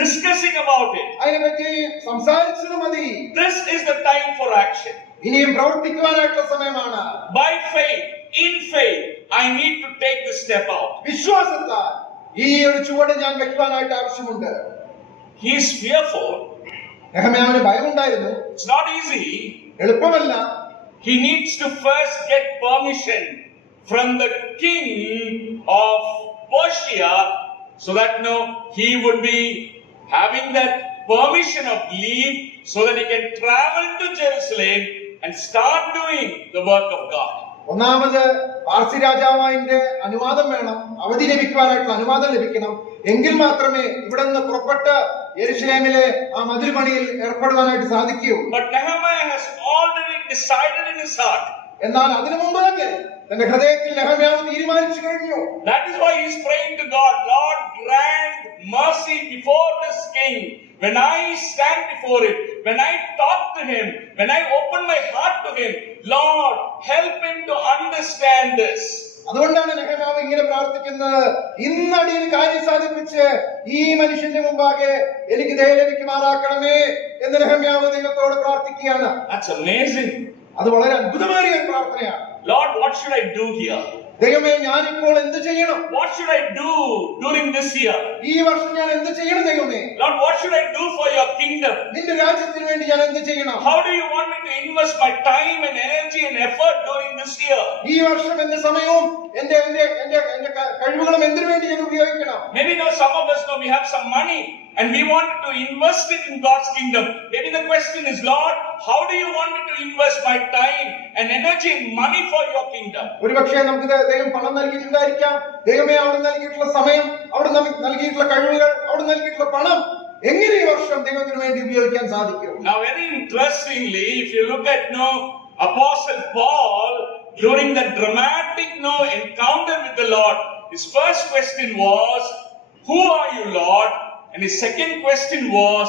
discussing about it. അതിനെപ്പറ്റി സംസാരിച്ചത് മതി. This is the time for action. ഇനിയും പ്രവർത്തിക്കുവാനായിട്ടുള്ള സമയമാണ്. By faith, in faith, I need to take this step out. വിശ്വാസത്താൽ ഈ ഒരു ചുവട് ഞാൻ വെക്കുവാനായിട്ട് ആവശ്യമുണ്ട്. He is fearful. നെഹമ്യാവിന് ഭയമുണ്ടായിരുന്നു. It's not easy. എളുപ്പമല്ല. He needs to first get permission from the king of Persia, so that he would be having that permission of leave, so that he can travel to Jerusalem and start doing the work of God. ഒന്നാമത് പാർസി രാജാവിന്റെ അനുവാദം വേണം, അവധി ലഭിക്കുവാനായിട്ടുള്ള അനുവാദം ലഭിക്കണം. എങ്കിൽ മാത്രമേ ഇവിടെ നിന്ന് പുറപ്പെട്ട് യെരൂശലേമിലെ ആ മതിൽ പണിയിൽ ഏർപ്പെടുവാനായിട്ട് സാധിക്കൂ. But Nehemiah has already decided in his heart. എന്നാൽ അതിനു മുമ്പ് തന്നെ തന്റെ ഹൃദയത്തിൽ നെഹമ്യാവ് തീരുമാനിച്ചു കഴിഞ്ഞു. That is why he is praying to God, Lord, grant mercy before this king. When I stand before him, when I talk to him, when I open my heart to him, Lord, help him to understand this. അതുകൊണ്ടാണ് നെഹമ്യാവ് ഇങ്ങനെ പ്രാർത്ഥിക്കുന്നത്, ഇന്നടിയിൽ കാര്യം സാധിപ്പിച്ച് ഈ മനുഷ്യന്റെ മുമ്പാകെ എനിക്ക് ദയ ലഭിക്കുമാറാക്കണമേ എന്ന് നെഹമ്യാവ് ദൈവത്തോട് പ്രാർത്ഥിക്കുകയാണ്. That's amazing. അത് വളരെ അത്ഭുതമേറിയ ഒരു പ്രാർത്ഥനയാണ്. Lord, what should I do here? ദൈവമേ, ഞാനിപ്പോൾ എന്ത് ചെയ്യണം? What should I do during this year? ഈ വർഷം ഞാൻ എന്ത് ചെയ്യണം ദൈവമേ? Lord, what should I do for your kingdom? നിന്റെ രാജ്യത്തിന് വേണ്ടി ഞാൻ എന്ത് ചെയ്യണം? How do you want me to invest my time and energy and effort during this year? ഈ വർഷം എന്റെ സമയവും എന്റെ കഴിവുകളും എന്തിനു വേണ്ടി ഞാൻ ഉപയോഗിക്കണം? Maybe some of us know we have some money and we want to invest it in God's kingdom. Maybe the question is, Lord, how do you want me to invest my time and energy and money for your kingdom? ഒരുപക്ഷേ നമുക്ക് ദൈവം പണം നൽകിയിട്ടുണ്ടായിരിക്കാം. ദൈവമേ, അവിടെ നൽകിയിട്ടുള്ള സമയം, അവിടെ നൽകിയിട്ടുള്ള കഴിവുകൾ, അവിടെ നൽകിയിട്ടുള്ള പണം എങ്ങനെ ഈ വർഷം ദൈവത്തിന് വേണ്ടി ഉപയോഗിക്കാൻ സാധിക്കും? Now, very interestingly, if you look at Apostle Paul during the dramatic encounter with the Lord, his first question was, "Who are you, Lord?" And his second question was,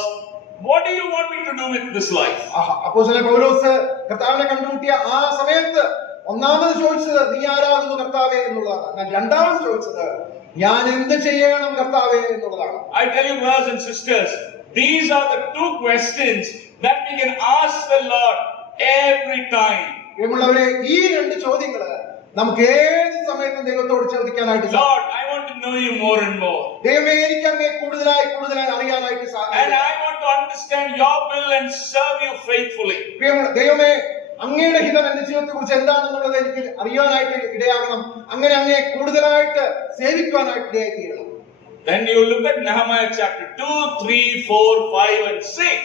"What do you want me to do with this life?" അപ്പോസ്തലൻ പൗലോസ് കർത്താവിനെ കണ്ടുമുട്ടിയ ആ സമയത്ത് ഒന്നാമത് ചോദിച്ചത്, "നീ ആരാകുന്നു കർത്താവേ?" എന്നുള്ളതാണ്. ഞാൻ രണ്ടാമത് ചോദിച്ചത്, "ഞാൻ എന്ത് ചെയ്യണം കർത്താവേ?" എന്നുള്ളതാണ്. I tell you, brothers and sisters, these are the two questions that we can ask the Lord every time. പ്രിയമുള്ളവരെ, ഈ രണ്ട് ചോദ്യങ്ങള് നമുക്ക് ഏത് സമയത്തും ദൈവത്തോട് ചോദിക്കാനായിട്ട് സാധിക്കും. Lord, I want to know you more and more. ദൈവമേ, എനിക്ക് അങ്ങേ കൂടുതലായി അറിയാനായിട്ട് സാധിക്കും. And I want to understand your will and serve you faithfully. ദൈവമേ, അങ്ങയുടെ ഹിതം എന്റെ ജീവിതത്തെ കുറിച്ച് എന്താണെന്നുള്ളത് എനിക്ക് അറിയാനായിട്ട് ഇടയാകണം. അങ്ങനെ അങ്ങയെ കൂടുതലായിട്ട് സേവിക്കുവാനായിട്ട് ഇടയായിത്തീരണം. Then you look at Nehemiah chapter 2, 3, 4, 5 and 6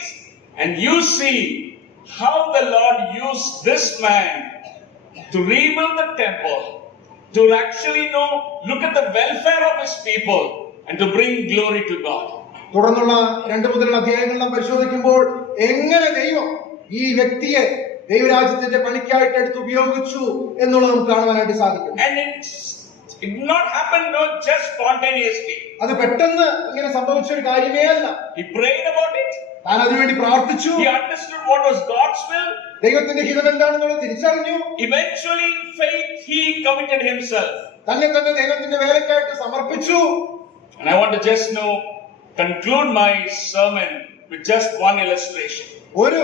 and you see how the Lord used this man to rebuild the temple, to actually look at the welfare of his people and to bring glory to God. തുടർന്നുള്ള 2 മുതലുള്ള അധ്യായങ്ങൾ നാം പരിശോധിക്കുമ്പോൾ എങ്ങനെ ദൈവം ഈ വ്യക്തിയെ ദൈവരാജ്യത്തിന്റെ പണിക്കായിട്ട് എടുത്ത് ഉപയോഗിച്ചു എന്നുള്ളത് നമുക്ക് കാണുവാനായിട്ട് സാധിക്കും. And it did not happen just spontaneously. അത് പെട്ടെന്ന് ഇങ്ങനെ സംഭവിച്ച ഒരു കാര്യമേ അല്ല. He prayed about it. താൻ അതിനുവേണ്ടി പ്രാർത്ഥിച്ചു. He understood what was God's will. ദൈവത്തിന്റെ ഹിതം എന്താണെന്നുള്ളത് തിരിച്ചറിഞ്ഞു. Eventually in faith he committed himself. തന്നെ ദൈവത്തിന്റെ വേലയ്ക്കായിട്ട് സമർപ്പിച്ചു. And I want to just conclude my sermon with just one illustration. ഒരു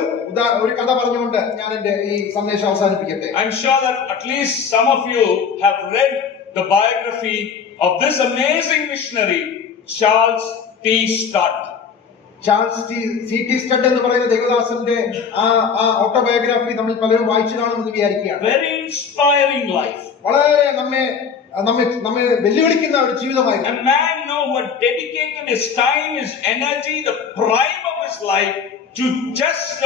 കഥ പറഞ്ഞുകൊണ്ട് ഞാൻ എന്റെ ഈ സന്ദേശം അവസാനിപ്പിക്കട്ടെ. I'm sure that at least some of you have read the biography of this amazing missionary, Charles T. Studd. Charles T stud എന്ന് പറയുന്ന ദേവദാസന്റെ ആ ഓട്ടോബയോഗ്രാഫി നമ്മൾ പലരും വായിച്ചു കാണുമെന്ന് വിചാരിക്കുകയാണ്. Very inspiring life. വളരെ നമ്മെ വെല്ലുവിളിക്കുന്ന ഒരു ജീവിതമായിരുന്നു. A man who had dedicated his time, his energy, the prime of his life to just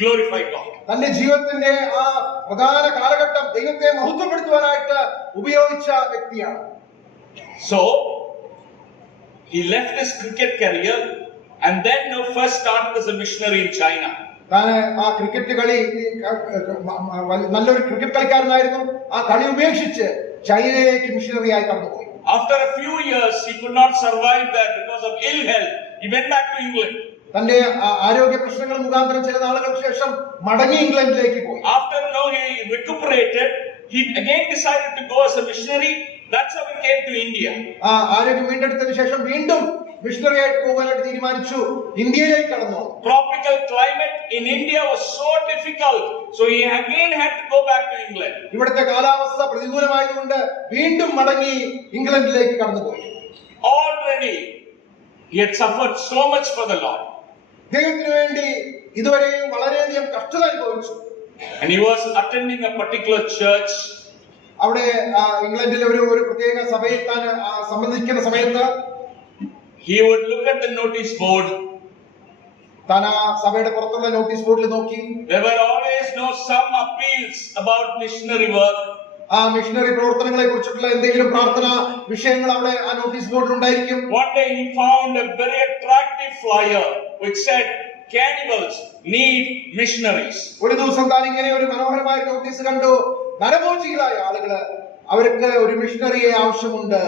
glorify God. തന്റെ ജീവിതത്തിന്റെ ആ പ്രധാന കാലഘട്ടം ദൈവത്തെ മഹത്വപ്പെടുത്തുവാനായിട്ട് ഉപയോഗിച്ച വ്യക്തിയാണ്. So he left his cricket career And then first started as a missionary in China. താന് ആ ക്രിക്കറ്റ് കളി നല്ലൊരു ക്രിക്കറ്റ് കളിക്കാരനായിരുന്നു. ആ കളി ഉപേക്ഷിച്ച് ചൈനയിലേക്ക് മിഷണറി ആയി കടന്നുപോയി. After a few years, he could not survive there because of ill health. He went back to England. തന്റെ ആരോഗ്യ പ്രശ്നങ്ങൾ മുഖാന്തരം ചില നാളുകൾക്ക് ശേഷം മടങ്ങി ഇംഗ്ലണ്ടിലേക്ക് പോയി. After he recuperated, he again decided to go as a missionary. That's how he came to India. ആരോഗ്യം വീണ്ടെടുത്തതിനു ശേഷം വീണ്ടും മിഷണറി ആയിട്ട് പോകാനായിട്ട് തീരുമാനിച്ചു. ഇന്ത്യയിലേക്ക് കടന്നു. Tropical climate in India was so difficult, so he again had to go back to England. ഇവിടുത്തെ കാലാവസ്ഥ പ്രതികൂലമായതുകൊണ്ട് വീണ്ടും മടങ്ങി ഇംഗ്ലണ്ടിലേക്ക് കടന്നുപോയി. Already he had suffered so much for the Lord. ദൈവത്തിനു വേണ്ടി ഇതുവരെയും വളരെയധികം കഷ്ടത അനുഭവിച്ചു. And he was attending a particular church. അവിടെ ഇംഗ്ലണ്ടിലെ ഒരു പ്രത്യേക സഭയിൽ താൻ സംബന്ധിക്കുന്ന സമയത്ത് he would look at the notice board. താൻ ആ സഭയുടെ പുറത്തുള്ള നോട്ടീസ് ബോർഡിൽ നോക്കി. There were always some appeals about missionary work. ആ മിഷണറി പ്രവർത്തനങ്ങളെ കുറിച്ചിട്ടുള്ള എന്തെങ്കിലും പ്രാർത്ഥനാ വിഷയങ്ങൾ അവിടെ ആ നോട്ടീസ് ബോർഡിൽ ഉണ്ടായിരിക്കും. One day he found a very attractive flyer which said cannibals need missionaries. ഒരു ദിവസം താൻ ഇങ്ങനെ ഒരു മനോഹരമായ നോട്ടീസ് കണ്ടു. നരഭോജികളായ ആളുകള് അവർക്ക് ഒരു മിഷണറിയെ ആവശ്യമുണ്ട്.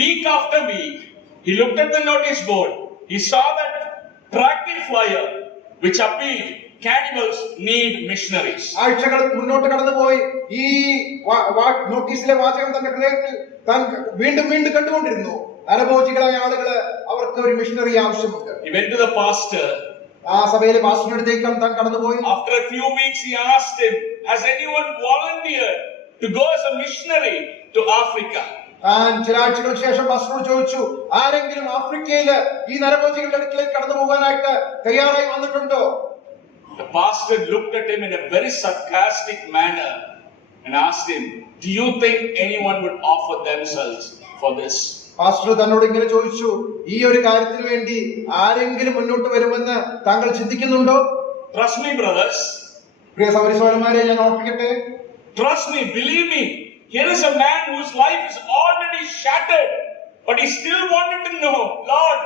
Week after week he looked at the notice board. He saw that attractive flyer which appealed cannibals need missionaries. ആഴ്ചകൾ മുന്നോട്ട് കടന്നുപോയി. ഈ നോട്ടീസിലെ വാചകം തന്റെ ഹൃദയത്തിൽ താൻ വീണ്ടും വീണ്ടും കണ്ടുകൊണ്ടിരുന്നു. നരഭോജികളായ ആളുകള് അവർക്ക് ഒരു മിഷണറി ആവശ്യമുണ്ട്. He went to the pastor. ആ സഭയിലെ പാസ്റ്ററുടെ അടുത്തേക്ക് താൻ കടന്നുപോയി. After a few weeks he asked him, has anyone volunteered to go as a missionary to Africa? താൻ ചില ആഴ്ചകൾക്ക് ശേഷം പാസ്റ്ററോട് ചോദിച്ചു, ആരെങ്കിലും ആഫ്രിക്കയില് ഈ നരഭോജികളുടെ അടുക്കിലേക്ക് കടന്നു പോകാനായിട്ട് തയ്യാറായി വന്നിട്ടുണ്ടോ? The pastor looked at him in a very sarcastic manner and asked him, do you think anyone would offer themselves for this? Pastor തന്നോട് ഇങ്ങനെ ചോദിച്ചു, ഈ ഒരു കാര്യത്തിന് വേണ്ടി ആരെങ്കിലും മുന്നോട്ട് വരുമെന്ന് താങ്കൾ ചിന്തിക്കുന്നുണ്ടോ? Trust me, brothers. പ്രിയ സഹോദരന്മാരെ, ഞാൻ ഓർപ്പിക്കട്ടെ. Trust me, believe me. Here is a man whose life is already shattered, but he still wanted to know, Lord,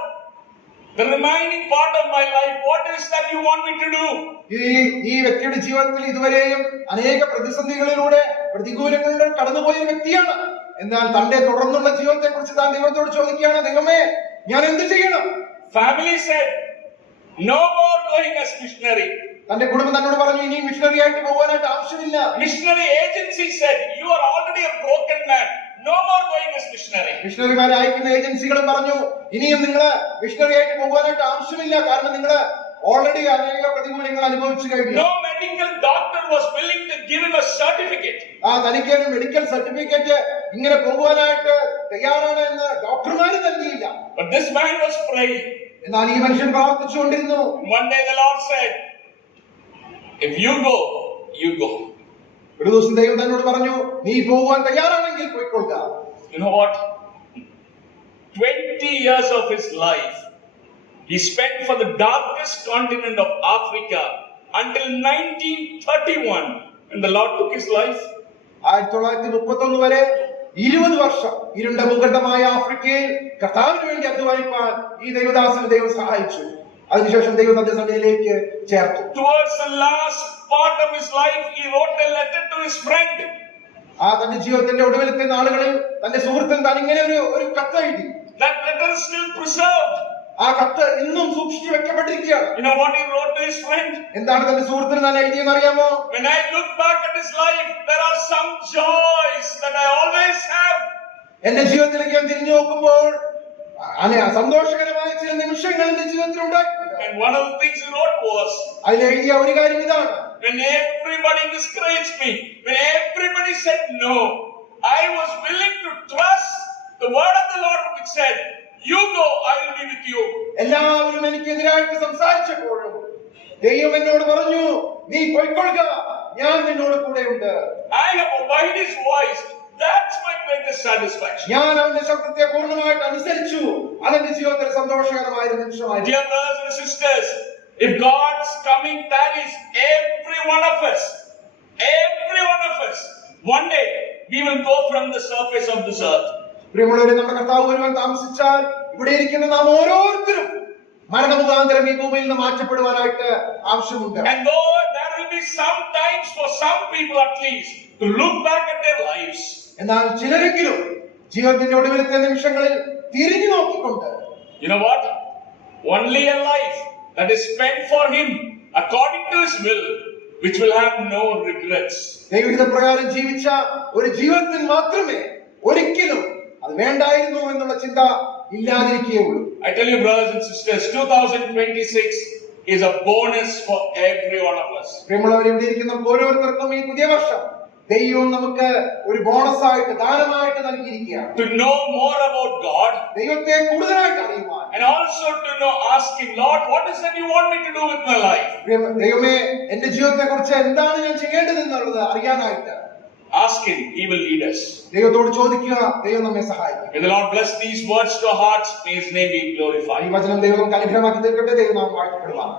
the remaining part of my life, what is that you want me to do? ഈ വ്യക്തിയുടെ ജീവിതത്തിൽ ഇതുവരെയും അനേക പ്രതിസന്ധികളിലൂടെ പ്രതികൂലങ്ങളിലൂടെ കടന്നുപോയ വ്യക്തിയാണ്. എന്നാൽ തന്റെ തുടർന്നുള്ള ജീവിതത്തെ കുറിച്ച് താൻ ദൈവത്തോട് ചോദിക്കുകയാണ്, ദൈവമേ, ഞാൻ എന്ത് ചെയ്യണം? Family said, no more going as missionary. തന്റെ കുടുംബം തന്നോട് പറഞ്ഞു, ഇനി മിഷണറി ആയിട്ട് പോകാനായിട്ട് ആവശ്യമില്ല. Missionary agency said, you are already a broken man. No more going as missionary. മിഷണറിമാരെ അയക്കുന്ന ഏജൻസികളും പറഞ്ഞു, ഇനിയും നിങ്ങള് മിഷണറി ആയിട്ട് പോകാനായിട്ട് ആവശ്യമില്ല, കാരണം നിങ്ങള് ഓൾറെഡി അനേക പ്രതികൂലങ്ങൾ അനുഭവിച്ചു കഴിഞ്ഞു. No medical doctor was willing to give him a certificate. തനിക്ക് ഒരു മെഡിക്കൽ സർട്ടിഫിക്കറ്റ് ഇങ്ങനെ പോകുവാനായിട്ട് തയ്യാറാണ് എന്ന് ഡോക്ടർമാര് നൽകിയില്ല. But this man was praying. എന്നാൽ ഈ മനുഷ്യൻ പ്രാർത്ഥിച്ചുകൊണ്ടിരുന്നു. One day the Lord said, if you go, you go. ഒരു ദിവസം ദൈവം തന്നോട് പറഞ്ഞു, നീ പോകുവാൻ തയ്യാറാണെങ്കിൽ പോയിക്കൊള്ളുക. You know what? 20 years of his life he spent for the darkest continent of Africa until 1931 when the Lord took his life. 1931 വരെ 20 വർഷം ഇരുണ്ട ഭൂഖണ്ഡമായ ആഫ്രിക്കയിൽ കർത്താവിന് വേണ്ടി അധ്വാനിപ്പാൻ ഈ ദൈവദാസനെ ദൈവം സഹായിച്ചു. അതിനുശേഷം ദൈവം തന്റെ സഭയിലേക്ക് ചേർത്തു. Towards the last part of his life he wrote a letter to his friend. തന്റെ ജീവിതത്തിന്റെ ഒടുവിലത്തെ നാളുകളിൽ തന്റെ സുഹൃത്തിന് താൻ ഇങ്ങനെ ഒരു കത്ത് എഴുതി. That letter is still preserved. ആ കത്ത് ഇന്നും സൂക്ഷിച്ചു വെക്കപ്പെട്ടിരിക്കുകയാണ്. You know what he wrote to his friend? എന്താണ് തന്റെ സുഹൃത്തിന് താൻ എഴുതിയെന്ന് അറിയാമോ? When I look back at his life, there are some joys that I always have. എന്റെ ജീവിതത്തിലേക്ക് ഞാൻ തിരിഞ്ഞു നോക്കുമ്പോൾ സന്തോഷകരമായ ചില നിമിഷങ്ങൾ എന്റെ ജീവിതത്തിൽ ഉണ്ടായിട്ടുണ്ട്. And one of the things he wrote was, അതിൽ എഴുതിയ ഒരു കാര്യം ഇതാണ്, when everybody discouraged me, when everybody said no, I was willing to trust the word of the Lord which said, you go, I will be with you. എല്ലാവരും എനിക്കെതിരായിട്ട് സംസാരിച്ചപ്പോഴും ദൈവം എന്നോട് പറഞ്ഞു, നീ പോയിക്കൊള്ളുക, ഞാൻ നിന്നോട് കൂടെയുണ്ട്. I have obeyed his voice. That's my greatest satisfaction. ഞാൻ അവന്റെ ശബ്ദത്തെ പൂർണ്ണമായിട്ട് അനുസരിച്ചു. അതെന്റെ ജീവിതത്തിൽ സന്തോഷകരമായ നിമിഷമായിരുന്നു. Dear brothers and sisters, if God's coming tarries, every one of us, one day we will go from the surface of this earth. പ്രിയമുള്ളവരെ, നമ്മുടെ കർത്താവ് വരുവാൻ താമസിച്ചാൽ ഇവിടെ ഇരിക്കുന്ന നാം ഓരോരുത്തരും മരണമുഖാന്തരം ഈ ഭൂമിയിൽ നിന്ന് മാറ്റപ്പെടുവാനായിട്ട് ആവശ്യമുണ്ട്. And though there will be some times for some people at least to look back at their lives. എന്നാൽ ചിലരെങ്കിലും ജീവിതത്തിന്റെ ഒടുവിലത്തെ നിമിഷങ്ങളിൽ തിരിഞ്ഞു നോക്കിക്കൊണ്ട്, you know what? Only a life that is spent for him according to his will, which will have no regrets. ദൈവഹിത പ്രകാരം ജീവിച്ച ഒരു ജീവിതത്തിൽ മാത്രമേ ഒരിക്കലും അത് വേണ്ടായിരുന്നു എന്നുള്ള ചിന്ത ഇല്ലാതിരിക്കുകയുള്ളൂ. I tell you, brothers and sisters, 2026 is a bonus for every one of us. പ്രിയമുള്ളവരെ, ഇവിടെ ഇരിക്കുന്ന ഓരോരുത്തർക്കും ഈ പുതിയ വർഷം ദൈവം നമുക്ക് ഒരു ബോണസായിട്ട് ദാനമായിട്ട് നൽകിയിരിക്കുകയാണ്. To know more about God, ദൈവത്തെ കൂടുതലായിട്ട് അറിയുവാൻ, and also to know, ask him, Lord, what is that you want me to do with my life? ദൈവമേ, എന്റെ ജീവിതത്തെ കുറിച്ച് എന്താണ് ഞാൻ ചെയ്യേണ്ടത് എന്നുള്ളത് അറിയാനായിട്ട് ask him. He will lead us. ദൈവത്തോട് ചോദിക്കുക, ദൈവം നമ്മെ സഹായിക്കും. May the Lord bless these words to our hearts. May his name be glorified. ഈ വചനം ദൈവം നമുക്ക് അനുഗ്രഹമാക്കി തീർക്കട്ടെ. ദൈവം നാം വാഴ്ത്തപ്പെടുവാൻ.